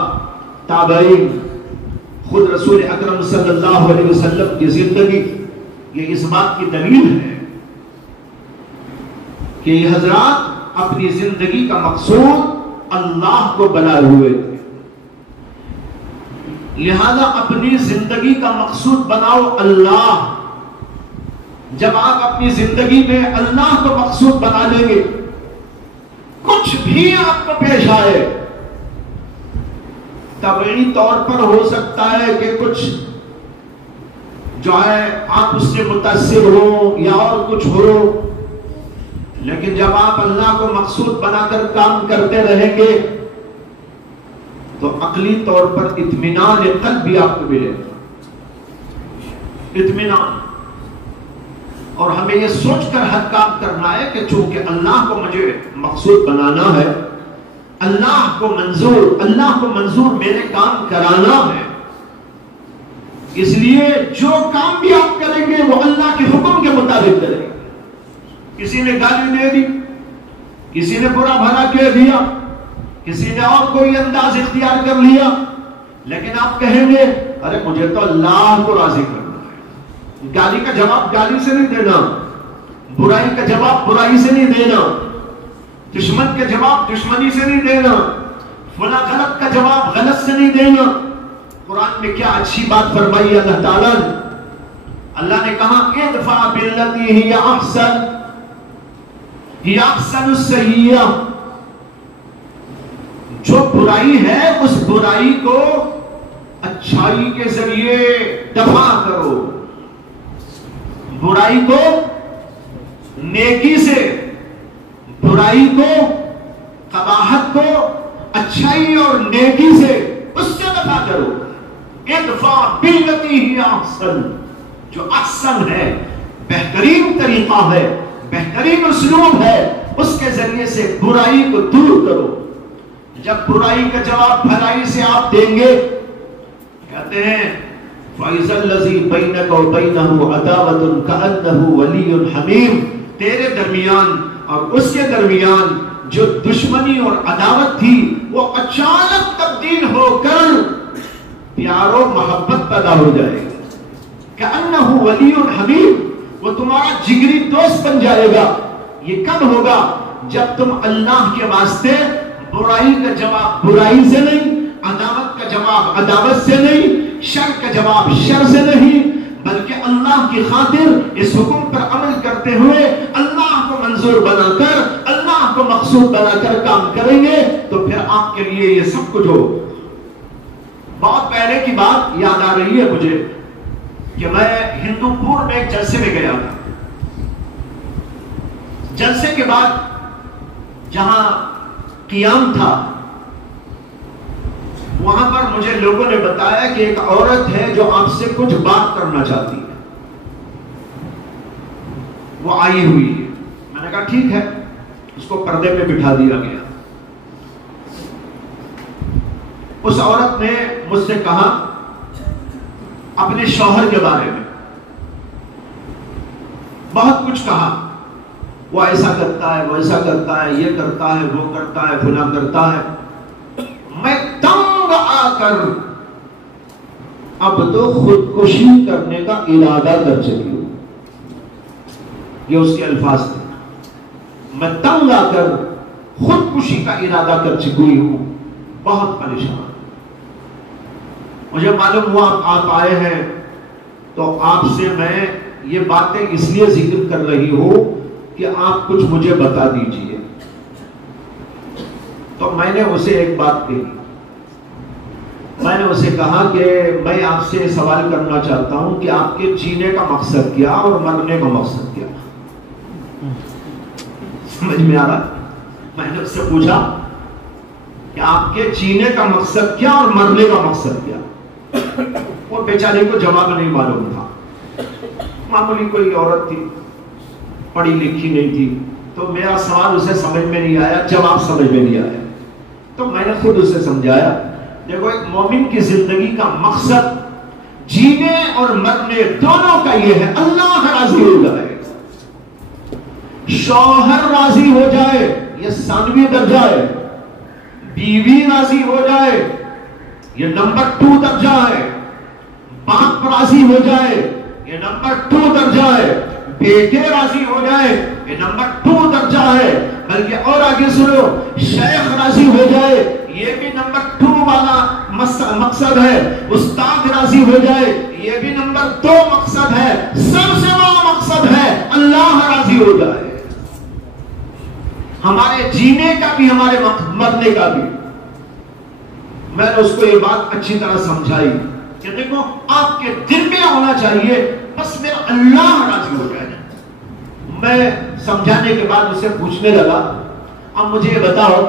تابعین, خود رسول اکرم صلی اللہ علیہ وسلم کی زندگی یہ اس بات کی دلیل ہے کہ یہ حضرات اپنی زندگی کا مقصود اللہ کو بنائے ہوئے تھے. لہذا اپنی زندگی کا مقصود بناؤ اللہ. جب آپ اپنی زندگی میں اللہ کو مقصود بنا لیں گے, کچھ بھی آپ کو پیش آئے, طبعی طور پر ہو سکتا ہے کہ کچھ جو ہے آپ اس سے متاثر ہو یا اور کچھ ہو, لیکن جب آپ اللہ کو مقصود بنا کر کام کرتے رہیں گے تو عقلی طور پر اطمینان قلب بھی آپ کو ملے گا, اطمینان. اور ہمیں یہ سوچ کر ہر کام کرنا ہے کہ چونکہ اللہ کو مجھے مقصود بنانا ہے, اللہ کو منظور میرے کام کرانا ہے, اس لیے جو کام بھی آپ کریں گے وہ اللہ کے حکم کے مطابق کریں گے. کسی نے گالی دے دی, کسی نے برا بھلا کہہ دیا, کسی نے اور کوئی انداز اختیار کر لیا, لیکن آپ کہیں گے ارے مجھے تو اللہ کو راضی کرنا ہے. گالی کا جواب گالی سے نہیں دینا, برائی کا جواب برائی سے نہیں دینا, دشمن کے جواب دشمنی سے نہیں دینا, فلاں غلط کا جواب غلط سے نہیں دینا. قرآن میں کیا اچھی بات فرمائی اللہ تعالیٰ نے. اللہ نے کہا ادفع باللتی ہی احسن السیئہ, جو برائی ہے اس برائی کو اچھائی کے ذریعے دفع کرو. برائی کو نیکی سے، برائی کو، قباحت کو اچھائی اور نیکی سے، اس سے دفع کرو. ادفع باللتی ہی احسن، جو احسن ہے، بہترین طریقہ ہے، بہترین اسلوب ہے، اس کے ذریعے سے برائی کو دور کرو. جب برائی کا جواب بھلائی سے آپ دیں گے، کہتے ہیں فَإِذَا الَّذِي بَيْنَكَ وَبَيْنَهُ عَدَاوَةٌ كَأَنَّهُ وَلِيٌّ حَمِيمٌ، تیرے درمیان اور اس کے درمیان جو دشمنی اور عداوت تھی وہ اچانک تبدیل ہو کر پیار و محبت پیدا ہو جائے گی. كَأَنَّهُ وَلِيٌّ حَمِيمٌ، وہ تمہارا جگری دوست بن جائے گا. یہ کب ہوگا؟ جب تم اللہ کے واسطے برائی کا جواب برائی سے نہیں، عداوت کا جواب عداوت سے نہیں، شر کا جواب شر سے نہیں، بلکہ اللہ کی خاطر اس حکم پر عمل کرتے ہوئے اللہ کو منظور بنا کر، اللہ کو مقصود بنا کر کام کریں گے تو پھر آپ کے لیے یہ سب کچھ ہو. بہت پہلے کی بات یاد آ رہی ہے مجھے کہ میں ہندو پور میں ایک جلسے میں گیا تھا. جلسے کے بعد جہاں قیام تھا وہاں پر مجھے لوگوں نے بتایا کہ ایک عورت ہے جو آپ سے کچھ بات کرنا چاہتی ہے، وہ آئی ہوئی ہے. میں نے کہا ٹھیک ہے، اس کو پردے پہ بٹھا دیا گیا. اس عورت نے مجھ سے کہا اپنے شوہر کے بارے میں بہت کچھ کہا، وہ ایسا کرتا ہے، وہ ایسا کرتا ہے، یہ کرتا ہے، وہ کرتا ہے، فلاں کرتا ہے. میں تنگ آ کر اب تو خودکشی کرنے کا ارادہ کر چکی ہوں. یہ اس کے الفاظ تھے. میں تنگ آ کر خودکشی کا ارادہ کر چکی ہوں، بہت پریشان. مجھے معلوم ہوا آپ آئے ہیں تو آپ سے میں یہ باتیں اس لیے ذکر کر رہی ہوں کہ آپ کچھ مجھے بتا دیجئے. تو میں نے اسے ایک بات کہی. میں نے اسے کہا کہ میں آپ سے سوال کرنا چاہتا ہوں کہ آپ کے جینے کا مقصد کیا اور مرنے کا مقصد کیا؟ سمجھ میں آ رہا؟ میں نے اس سے پوچھا کہ آپ کے جینے کا مقصد کیا اور مرنے کا مقصد کیا؟ وہ بیچاری کو جواب نہیں معلوم تھا. معمولی کوئی عورت تھی، پڑھی لکھی نہیں تھی، تو میرا سوال اسے سمجھ میں نہیں آیا، جواب سمجھ میں نہیں آیا. تو میں نے خود اسے سمجھایا، دیکھو ایک مومن کی زندگی کا مقصد جینے اور مرنے دونوں کا یہ ہے اللہ راضی ہو جائے، شوہر راضی ہو جائے، یہ ثانوی درجہ ہے، بیوی راضی ہو جائے، یہ نمبر 2 درجہ ہے، باپ راضی ہو جائے، یہ نمبر 2 درجہ ہے، بیٹے راضی ہو جائے، یہ نمبر 2 درجہ ہے. بلکہ اور آگے سنو، شیخ راضی ہو جائے، یہ بھی نمبر 2 والا مقصد ہے. استاد راضی ہو جائے، یہ بھی نمبر 2 مقصد ہے. سب سے بڑا مقصد ہے اللہ راضی ہو جائے، ہمارے جینے کا بھی، ہمارے مرنے کا بھی. میں نے اس کو یہ بات اچھی طرح سمجھائی کہ دیکھو آپ کے دل میں ہونا چاہیے بس میرا اللہ راضی ہو جائے. میں سمجھانے کے بعد اسے پوچھنے لگا اب مجھے یہ بتاؤ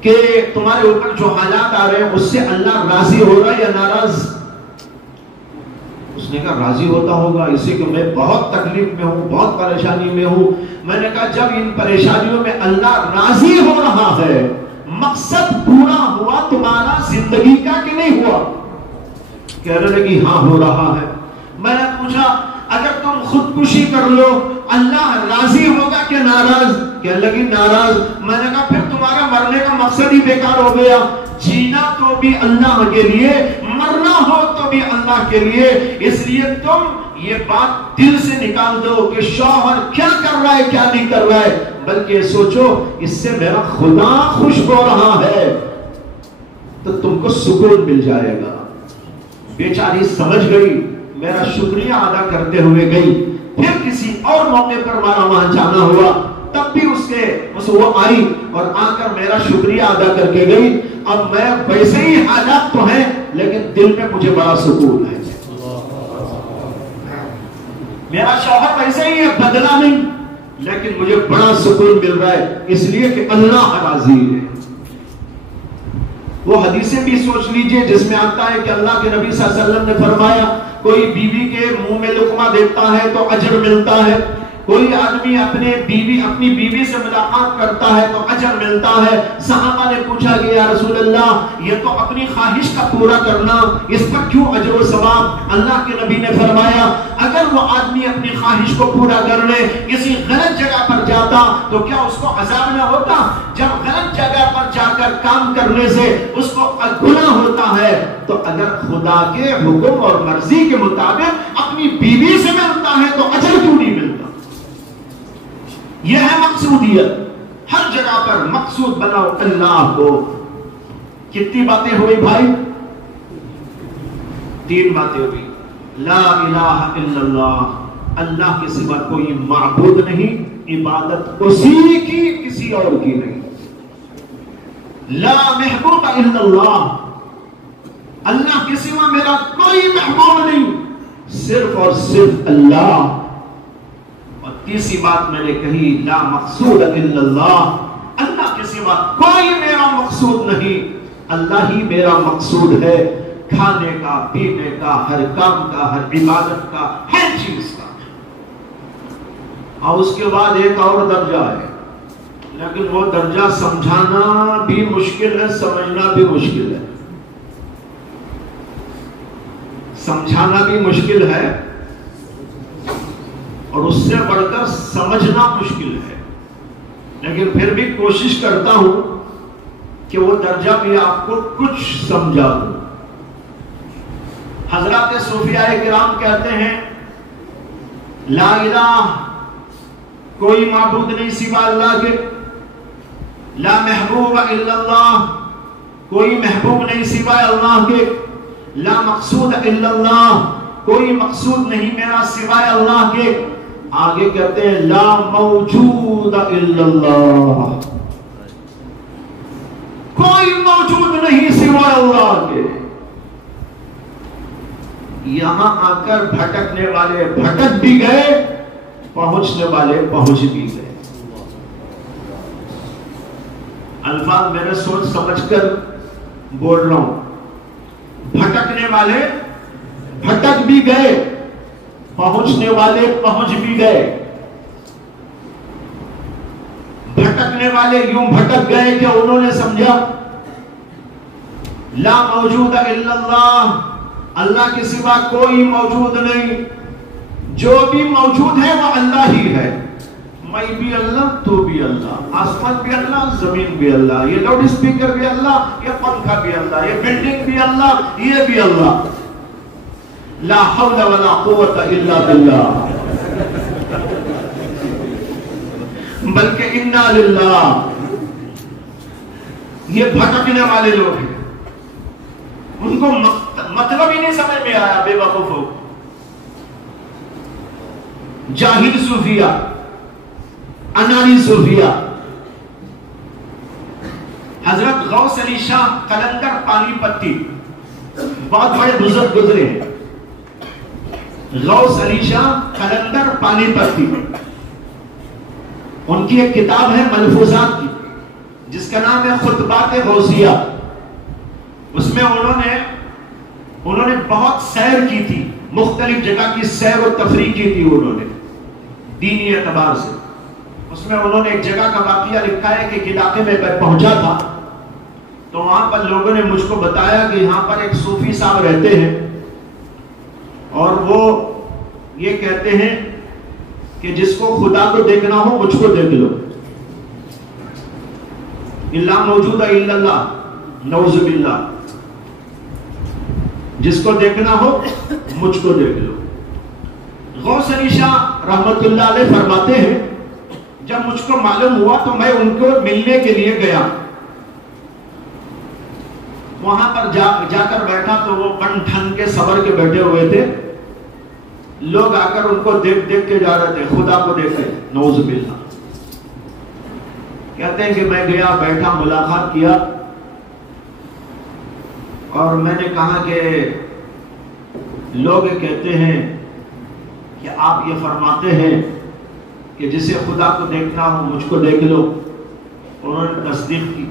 کہ تمہارے اوپر جو حالات آ رہے ہیں اس سے اللہ راضی ہو رہا ہے یا ناراض؟ اس نے کہا راضی ہوتا ہوگا، اسی کہ میں بہت تکلیف میں ہوں، بہت پریشانی میں ہوں. میں نے کہا جب ان پریشانیوں میں اللہ راضی ہو رہا ہے، مقصد پورا ہوا تمہارا زندگی کا کہ نہیں ہوا؟ کہنے لگی ہاں ہو رہا ہے. میں نے پوچھا اگر تم خودکشی کر لو اللہ راضی ہوگا کہ ناراض؟ کہنے لگی ناراض. میں نے کہا پھر تمہارا مرنے کا مقصد ہی بیکار ہو گیا. جینا تو بھی اللہ کے لیے، مرنا ہو تو بھی اللہ کے لیے. اس لیے تم یہ بات دل سے نکال دو کہ شوہر کیا کر رہا ہے کیا نہیں کر رہا ہے، بلکہ سوچو اس سے میرا خدا خوش ہو رہا ہے تو تم کو سکون مل جائے گا. بیچاری سمجھ گئی، میرا شکریہ ادا کرتے ہوئے گئی. پھر کسی اور موقع پر ہمارا وہاں جانا ہوا تب بھی وہ آئی اور آ کر میرا شکریہ ادا کر کے گئی. اب میں ویسے ہی حالات تو ہیں لیکن دل میں مجھے بڑا سکون ہے. میرا شوہر ویسے ہی ہے، بدلہ نہیں، لیکن مجھے بڑا سکون مل رہا ہے اس لیے کہ اللہ راضی ہے۔ وہ حدیثیں بھی سوچ لیجئے جس میں آتا ہے کہ اللہ کے نبی صلی اللہ علیہ وسلم نے فرمایا کوئی بیوی کے منہ میں لقمہ دیتا ہے تو اجر ملتا ہے، کوئی آدمی اپنی بیوی سے ملاقات کرتا ہے تو اجر ملتا ہے۔ صحابہ نے پوچھا کہ یا رسول اللہ یہ تو اپنی خواہش کا پورا کرنا، اس پر کیوں اجر و ثواب؟ اللہ کے نبی نے فرمایا اگر وہ آدمی اپنی خواہش کو پورا کرنے کسی غلط جگہ پر جاتا تو کیا اس کو عذاب نہ ہوتا؟ جب غلط جگہ پر جا کر کام کرنے سے اس کو گناہ ہوتا ہے تو اگر خدا کے حکم اور مرضی کے مطابق اپنی بیوی سے ملتا ہے تو اجر کیوں نہیں ملتا؟ یہ ہے مقصودیت۔ ہر جگہ پر مقصود بناؤ اللہ کو۔ کتنی باتیں ہوئی بھائی؟ 3 باتیں ہوئی۔ لا الہ الا اللہ، اللہ کے سوا کوئی معبود نہیں، عبادت اسی کی کسی اور کی نہیں۔ لا محبوب الا اللہ، اللہ کے سوا میرا کوئی محبوب نہیں، صرف اور صرف اللہ۔ اور تیسری بات میں نے کہی لا مقصود الا اللہ، اللہ کے سوا کوئی میرا مقصود نہیں، اللہ ہی میرا مقصود ہے، کھانے کا، پینے کا، ہر کام کا، ہر عبادت کا، ہر چیز کا۔ اور اس کے بعد ایک اور درجہ ہے، لیکن وہ درجہ سمجھانا بھی مشکل ہے، سمجھنا بھی مشکل ہے۔ سمجھانا بھی مشکل ہے اور اس سے بڑھ کر سمجھنا مشکل ہے، لیکن پھر بھی کوشش کرتا ہوں کہ وہ درجہ بھی آپ کو کچھ سمجھا دوں۔ حضرات صوفیاء کرام کہتے ہیں لا الہ، کوئی معبود نہیں سوا اللہ کے، لا محبوب الا اللہ، کوئی محبوب نہیں سوا اللہ کے، لا مقصود الا اللہ، کوئی مقصود نہیں میرا سوائے اللہ کے۔ آگے کہتے ہیں لا موجود الا اللہ، کوئی موجود نہیں سوائے اللہ کے۔ یہاں آ کر بھٹکنے والے بھٹک بھی گئے، پہنچنے والے پہنچ بھی گئے۔ الفاظ میں نے سوچ سمجھ کر بول رہا ہوں۔ بھٹکنے والے بھٹک بھی گئے، پہنچنے والے پہنچ بھی گئے۔ بھٹکنے والے یوں بھٹک گئے کہ انہوں نے سمجھا لا موجود الا اللہ، اللہ کے سوا کوئی موجود نہیں، جو بھی موجود ہے وہ اللہ ہی ہے۔ میں بھی اللہ، تو بھی اللہ، آسمان بھی اللہ، زمین بھی اللہ، یہ لاؤڈ اسپیکر بھی اللہ، یہ پنکھا بھی اللہ، یہ بلڈنگ بھی اللہ، یہ بھی اللہ۔ لا حول ولا قوت الا باللہ، بلکہ انا للہ۔ یہ بھٹکنے والے لوگ ہیں، ان کو مطلب ہی نہیں سمجھ میں آیا، بے وقوف ہو۔ جاہل صوفیہ، انانی صوفیہ۔ حضرت غوث علی شاہ قلندر پانی پتی بہت بڑے بزرگ گزرے ہیں۔ غوث علی شاہ قلندر پانی پتی، ان کی ایک کتاب ہے ملفوظات کی جس کا نام ہے خطبات غوثیہ۔ اس میں انہوں نے بہت سیر کی تھی، مختلف جگہ کی سیر و تفریح کی تھی انہوں نے دینی اعتبار سے۔ اس میں انہوں نے ایک جگہ کا واقعہ لکھا ہے کہ ایک علاقے میں پہنچا تھا تو وہاں پر لوگوں نے مجھ کو بتایا کہ یہاں پر ایک صوفی صاحب رہتے ہیں اور وہ یہ کہتے ہیں کہ جس کو خدا کو دیکھنا ہو مجھ کو دیکھ لو، لا موجود الا اللہ، نعوذ باللہ، جس کو دیکھنا ہو مجھ کو دیکھ لو۔ غوث علی شاہ رحمت اللہ علیہ فرماتے ہیں جب مجھ کو معلوم ہوا تو میں ان کو ملنے کے لیے گیا، وہاں پر جا کر بیٹھا تو وہ بن ٹھن کے صبر کے بیٹھے ہوئے تھے، لوگ آ کر ان کو دیکھ کے جا رہے تھے، خدا کو دیکھے، نعوذ باللہ۔ کہتے ہیں کہ میں گیا، بیٹھا، ملاقات کیا اور میں نے کہا کہ لوگ کہتے ہیں کہ آپ یہ فرماتے ہیں کہ جسے خدا کو دیکھنا ہو مجھ کو دیکھ لو. انہوں نے تصدیق کی.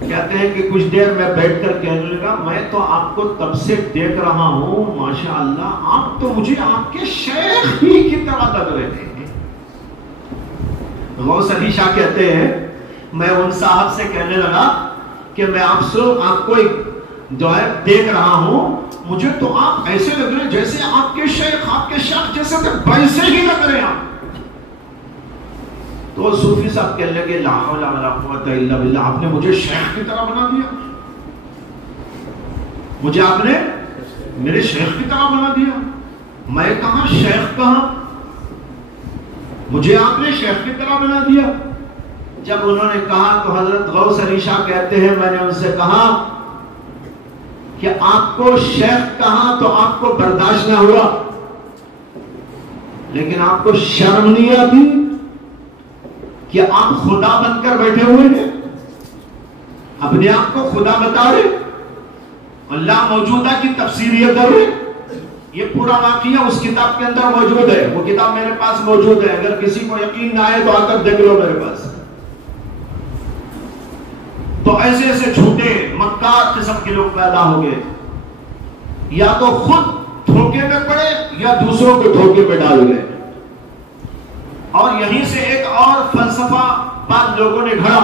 کہتے ہیں کہ کچھ دیر میں بیٹھ کر کہنے لگا میں تو آپ کو تب سے دیکھ رہا ہوں ماشاءاللہ آپ تو مجھے آپ کے شیخ ہی کی طرح لگ رہے تھے. غوث علی شاہ کہتے ہیں میں ان صاحب سے کہنے لگا کہ میں آپ کو جو ہے دیکھ رہا ہوں مجھے تو آپ ایسے لگ رہے ہیں جیسے آپ کے شیخ جیسے تھے ویسے ہی لگ رہے ہیں آپ. تو صوفی صاحب کہنے لگے لا حول ولا قوت الا باللہ آپ نے مجھے شیخ کی طرح بنا دیا. مجھے آپ نے میرے شیخ کی طرح بنا دیا. میں کہاں شیخ کہاں, مجھے آپ نے شیخ کی طرح بنا دیا. جب انہوں نے کہا تو حضرت غوث علی شاہ کہتے ہیں میں نے ان سے کہا کہ آپ کو شیخ کہا تو آپ کو برداشت نہ ہوا, لیکن آپ کو شرم نہیں آتی کہ آپ خدا بن کر بیٹھے ہوئے ہیں, اپنے آپ کو خدا بتا رہے, اللہ موجودہ کی تفسیر یہ کر رہے. یہ پورا واقعہ اس کتاب کے اندر موجود ہے, وہ کتاب میرے پاس موجود ہے, اگر کسی کو یقین نہ آئے تو آ کر دیکھ لو میرے پاس. تو ایسے ایسے جھوٹے مکار قسم کے لوگ پیدا ہو گئے, یا تو خود دھوکے میں پڑے یا دوسروں کو دھوکے میں ڈال گئے. اور یہیں سے ایک اور فلسفہ بعد لوگوں نے گھڑا,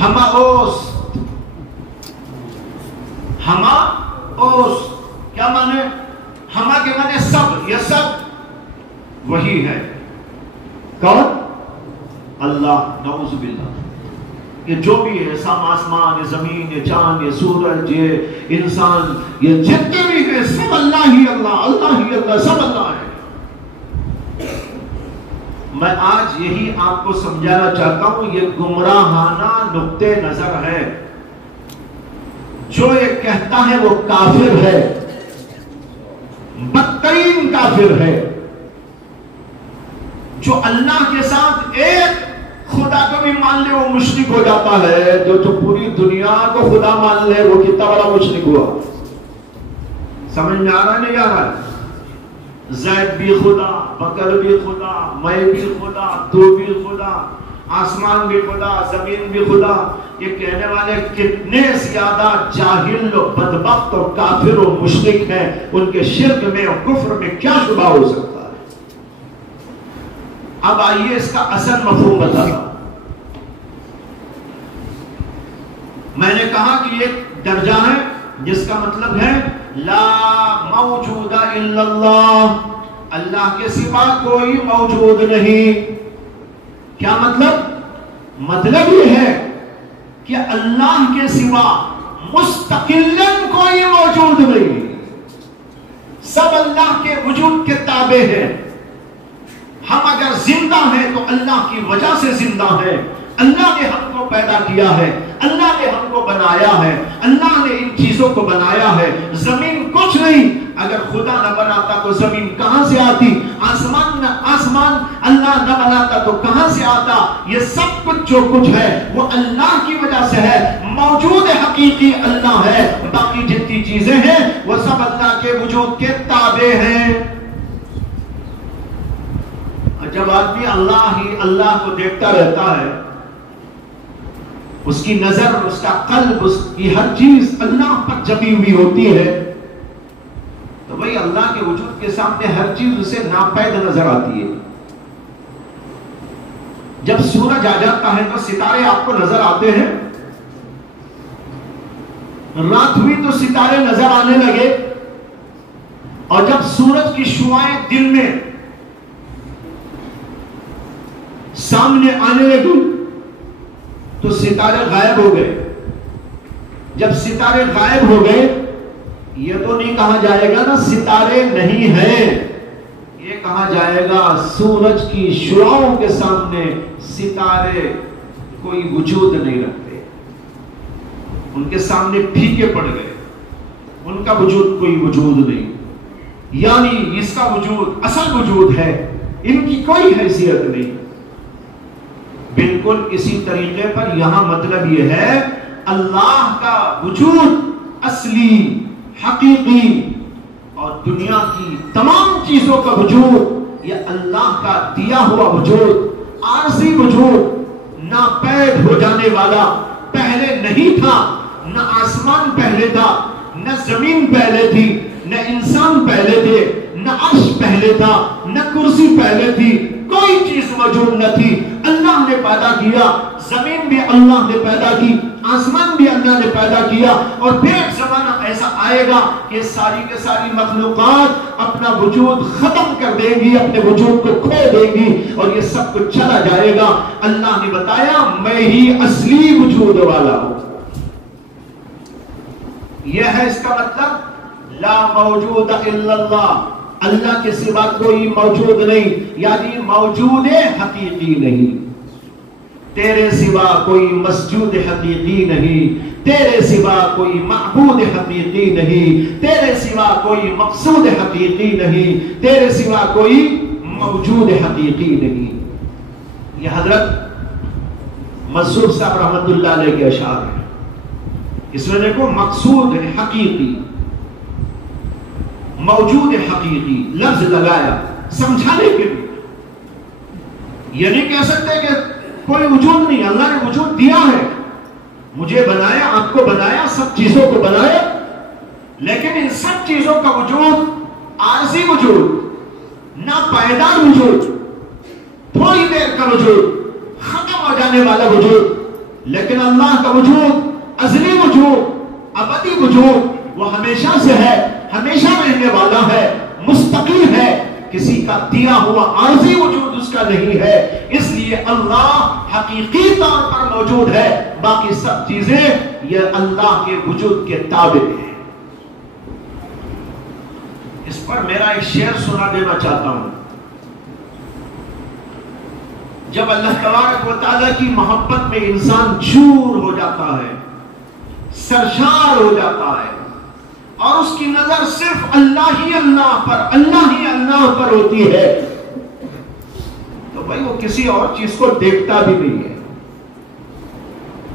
ہما اوس. کیا مانے؟ ہما کے مانے سب, یہ سب وہی ہے. کون؟ اللہ. نعوذ باللہ. یہ جو بھی ہے سب آسمان, یہ زمین, یہ چاند, یہ سورج, یہ انسان, یہ جتنے بھی ہیں سب اللہ ہی اللہ, اللہ ہی اللہ, سب اللہ ہے. میں آج یہی آپ کو سمجھانا چاہتا ہوں, یہ گمراہانہ نقطہ نظر ہے. جو یہ کہتا ہے وہ کافر ہے, بدترین کافر ہے. جو اللہ کے ساتھ ایک خدا کو بھی مان لے وہ مشرک ہو جاتا ہے. جو پوری دنیا کو خدا مان لے وہ کتنا بڑا مشرک ہوا. سمجھ میں آ رہا ہے نہیں آ رہا ہے؟ زید بھی خدا, بکر بھی خدا, میں بھی خدا, تو بھی خدا, آسمان بھی خدا, زمین بھی خدا. یہ کہنے والے کتنے زیادہ جاہل و بدبخت اور کافر و مشرک ہیں, ان کے شرک میں اور کفر میں کیا شبہ ہو سکتا ہے. اب آئیے اس کا اصل مفہوم بتانا. میں نے کہا کہ ایک درجہ ہے جس کا مطلب ہے لا موجود الا اللہ, اللہ کے سوا کوئی موجود نہیں. کیا مطلب؟ مطلب یہ ہے کہ اللہ کے سوا مستقلاً کوئی موجود نہیں, سب اللہ کے وجود کے تابع ہیں. ہم اگر زندہ ہیں تو اللہ کی وجہ سے زندہ ہیں. اللہ نے ہم کو پیدا کیا ہے, اللہ نے ہم کو بنایا ہے, اللہ نے ان چیزوں کو بنایا ہے. زمین کچھ نہیں, اگر خدا نہ بناتا تو زمین کہاں سے آتی؟ آسمان اللہ نہ بناتا تو کہاں سے آتا؟ یہ سب کچھ جو کچھ ہے وہ اللہ کی وجہ سے ہے. موجود حقیقی اللہ ہے, باقی جتنی چیزیں ہیں وہ سب اللہ کے وجود کے تابع ہیں. جب آدمی اللہ ہی اللہ کو دیکھتا رہتا ہے, اس کی نظر, اس کا قلب, اس کی ہر چیز اللہ پر جمی ہوئی ہوتی ہے, تو بھئی اللہ کے وجود کے سامنے ہر چیز اسے ناپید نظر آتی ہے. جب سورج آ جاتا ہے تو ستارے آپ کو نظر آتے ہیں, رات ہوئی تو ستارے نظر آنے لگے, اور جب سورج کی شعاعیں دن میں سامنے آنے لگی تو ستارے غائب ہو گئے. جب ستارے غائب ہو گئے, یہ تو نہیں کہا جائے گا نا ستارے نہیں ہیں, یہ کہا جائے گا سورج کی شعاعوں کے سامنے ستارے کوئی وجود نہیں رکھتے, ان کے سامنے پھیکے پڑ گئے, ان کا وجود کوئی وجود نہیں. یعنی اس کا وجود اصل وجود ہے, ان کی کوئی حیثیت نہیں. بالکل اسی طریقے پر یہاں مطلب یہ ہے اللہ کا وجود اصلی, حقیقی اور دنیا کی تمام چیزوں کا وجود یہ اللہ کا دیا ہوا وجود، عارضی وجود، ناپید ہو جانے والا، پہلے نہیں تھا، نہ آسمان پہلے تھا، نہ زمین پہلے تھی، نہ انسان پہلے تھے، نہ عرش پہلے تھا، نہ کرسی پہلے تھی، کوئی چیز موجود نہ تھی، اللہ نے پیدا کیا، زمین بھی اللہ نے پیدا کی، آسمان بھی اللہ نے پیدا کیا، اور پھر ایک زمانہ ایسا آئے گا کہ ساری کے ساری مخلوقات اپنا وجود ختم کر دیں گی، اپنے وجود کو کھو دیں گی، اور یہ سب کچھ چلا جائے گا۔ اللہ نے بتایا میں ہی اصلی وجود والا ہوں۔ یہ ہے اس کا مطلب لا موجود الا اللہ، اللہ کے سوا کوئی موجود نہیں، یعنی موجود حقیقی نہیں۔ تیرے سوا کوئی مسجود حقیقی نہیں، تیرے سوا کوئی معبود حقیقی نہیں، تیرے سوا کوئی مقصود حقیقی نہیں، تیرے سوا کوئی موجود حقیقی نہیں۔ یہ حضرت منصور صاحب رحمت اللہ علیہ کے اشعار ہیں۔ اس میں دیکھو مقصود حقیقی، موجود حقیقی لفظ لگایا سمجھانے کے لیے۔ یہ نہیں کہہ سکتے کہ کوئی وجود نہیں، اللہ نے وجود دیا ہے، مجھے بنایا، آپ کو بنایا، سب چیزوں کو بنایا، لیکن ان سب چیزوں کا وجود عارضی وجود، ناپائیدار وجود، تھوڑی دیر کا وجود، ختم ہو جانے والا وجود، لیکن اللہ کا وجود ازلی وجود، ابدی وجود، وہ ہمیشہ سے ہے، ہمیشہ رہنے والا ہے، مستقل ہے، کسی کا دیا ہوا عارضی وجود اس کا نہیں ہے۔ اس لیے اللہ حقیقی طور پر موجود ہے، باقی سب چیزیں یہ اللہ کے وجود کے تابع ہیں۔ اس پر میرا ایک شعر سنا دینا چاہتا ہوں۔ جب اللہ تبارک و تعالیٰ کی محبت میں انسان چور ہو جاتا ہے، سرشار ہو جاتا ہے، اور اس کی نظر صرف اللہ ہی اللہ پر، اللہ ہی اللہ پر ہوتی ہے، تو بھائی وہ کسی اور چیز کو دیکھتا بھی نہیں ہے۔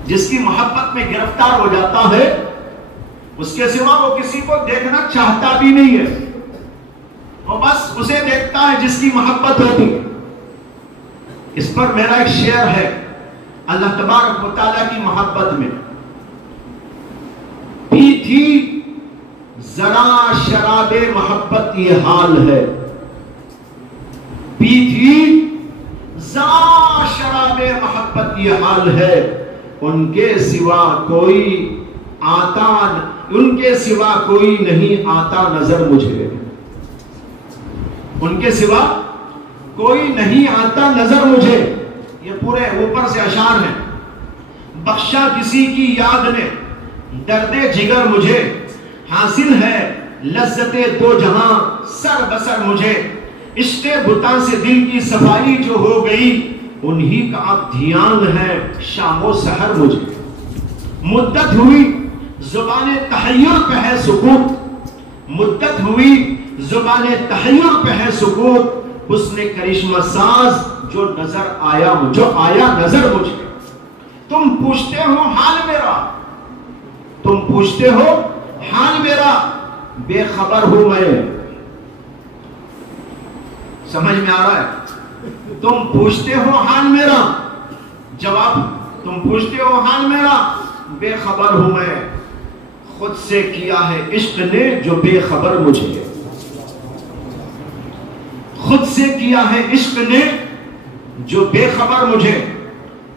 جس کی محبت میں گرفتار ہو جاتا ہے اس کے سوا وہ کسی کو دیکھنا چاہتا بھی نہیں ہے، وہ بس اسے دیکھتا ہے جس کی محبت ہوتی ہے۔ اس پر میرا ایک شعر ہے اللہ تبارک و تعالیٰ کی محبت میں۔ پی تھی ذرا شراب محبت یہ حال ہے، پی تھی ذرا شراب محبت یہ حال ہے، ان کے سوا کوئی آتا، ان کے سوا کوئی نہیں آتا نظر مجھے، ان کے سوا کوئی نہیں آتا نظر مجھے۔ یہ پورے اوپر سے اشعار ہیں۔ بخشا کسی کی یاد نے درد جگر مجھے، حاصل ہے لذت دو جہاں سر بسر مجھے، عشق بتاں سے دل کی صفائی جو ہو گئی، انہی کا اب دھیان ہے شام و سحر مجھے۔ مدت ہوئی زبان تحیر پہ ہے سکوت، مدت ہوئی زبان تحیر پہ ہے سکوت، حسن کرشمہ ساز جو نظر آیا، جو آیا نظر مجھے۔ تم پوچھتے ہو حال میرا، تم پوچھتے ہو حال میرا، بے خبر ہوں میں۔ سمجھ میں آ رہا ہے؟ تم پوچھتے ہو حال میرا، جواب تم پوچھتے ہو حال میرا، بے خبر ہوں میں، خود سے کیا ہے عشق نے جو بے خبر مجھے، خود سے کیا ہے عشق نے جو بے خبر مجھے،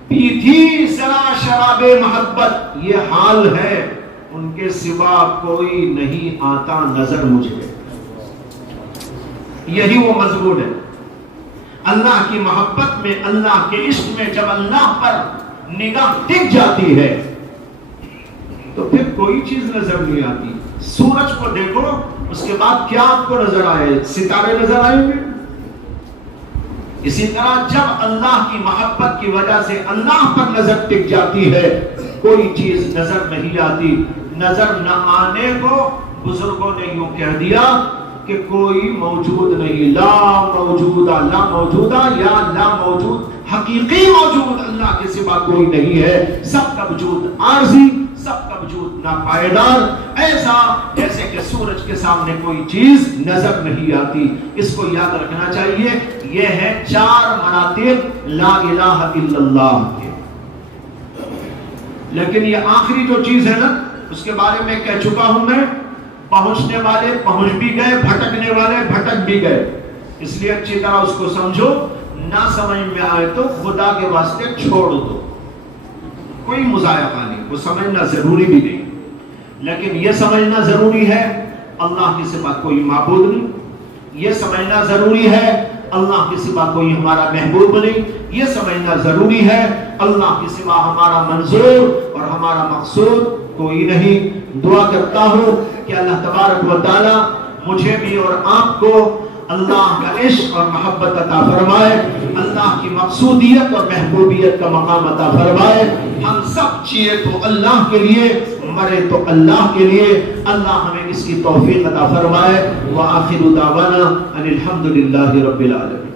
پی تھی ذرا شراب محبت یہ حال ہے، ان کے سوا کوئی نہیں آتا نظر مجھے۔ یہی وہ مضمون ہے۔ اللہ کی محبت میں، اللہ کے عشق میں جب اللہ پر نگاہ ٹک جاتی ہے تو پھر کوئی چیز نظر نہیں آتی۔ سورج کو دیکھو، اس کے بعد کیا آپ کو نظر آئے؟ ستارے نظر آئیں گے۔ اسی طرح جب اللہ کی محبت کی وجہ سے اللہ پر نظر ٹک جاتی ہے، کوئی چیز نظر نہیں آتی۔ نظر نہ آنے کو بزرگوں نے یوں کہہ دیا، کہ کوئی موجود نہیں، لا موجودہ، لا موجودہ یا لا موجود، حقیقی موجود اللہ کے سوا کوئی نہیں ہے، سب کا وجود عارضی، سب کا وجود ناپائیدار، ایسا جیسے کہ سورج کے سامنے کوئی چیز نظر نہیں آتی۔ اس کو یاد رکھنا چاہیے، یہ ہے 4 مراتب لا الہ الا اللہ کے۔ لیکن یہ آخری جو چیز ہے نا، اس کے بارے میں کہہ چکا ہوں میں، پہنچنے والے پہنچ بھی گئے، بھٹکنے والے بھٹک بھی گئے، اس لیے اچھی طرح اس کو سمجھو، نہ سمجھ میں آئے تو خدا کے واسطے چھوڑ دو، کوئی مضائقہ نہیں، وہ سمجھنا ضروری بھی نہیں، لیکن یہ سمجھنا ضروری ہے اللہ کے سوا کوئی معبود نہیں، یہ سمجھنا ضروری ہے اللہ کے سوا کوئی ہمارا محبوب نہیں، یہ سمجھنا ضروری ہے اللہ کے سوا ہمارا منظور اور ہمارا مقصود کوئی نہیں۔ دعا کرتا ہوں کہ اللہ تبارک و تعالی مجھے بھی اور آپ کو اللہ کا عشق اور محبت عطا فرمائے، اللہ کی مقصودیت اور محبوبیت کا مقام عطا فرمائے، ہم سب جیے تو اللہ کے لیے، مرے تو اللہ کے لیے، اللہ ہمیں اس کی توفیق عطا فرمائے۔ وآخر دعوانا ان الحمدللہ رب العالمین۔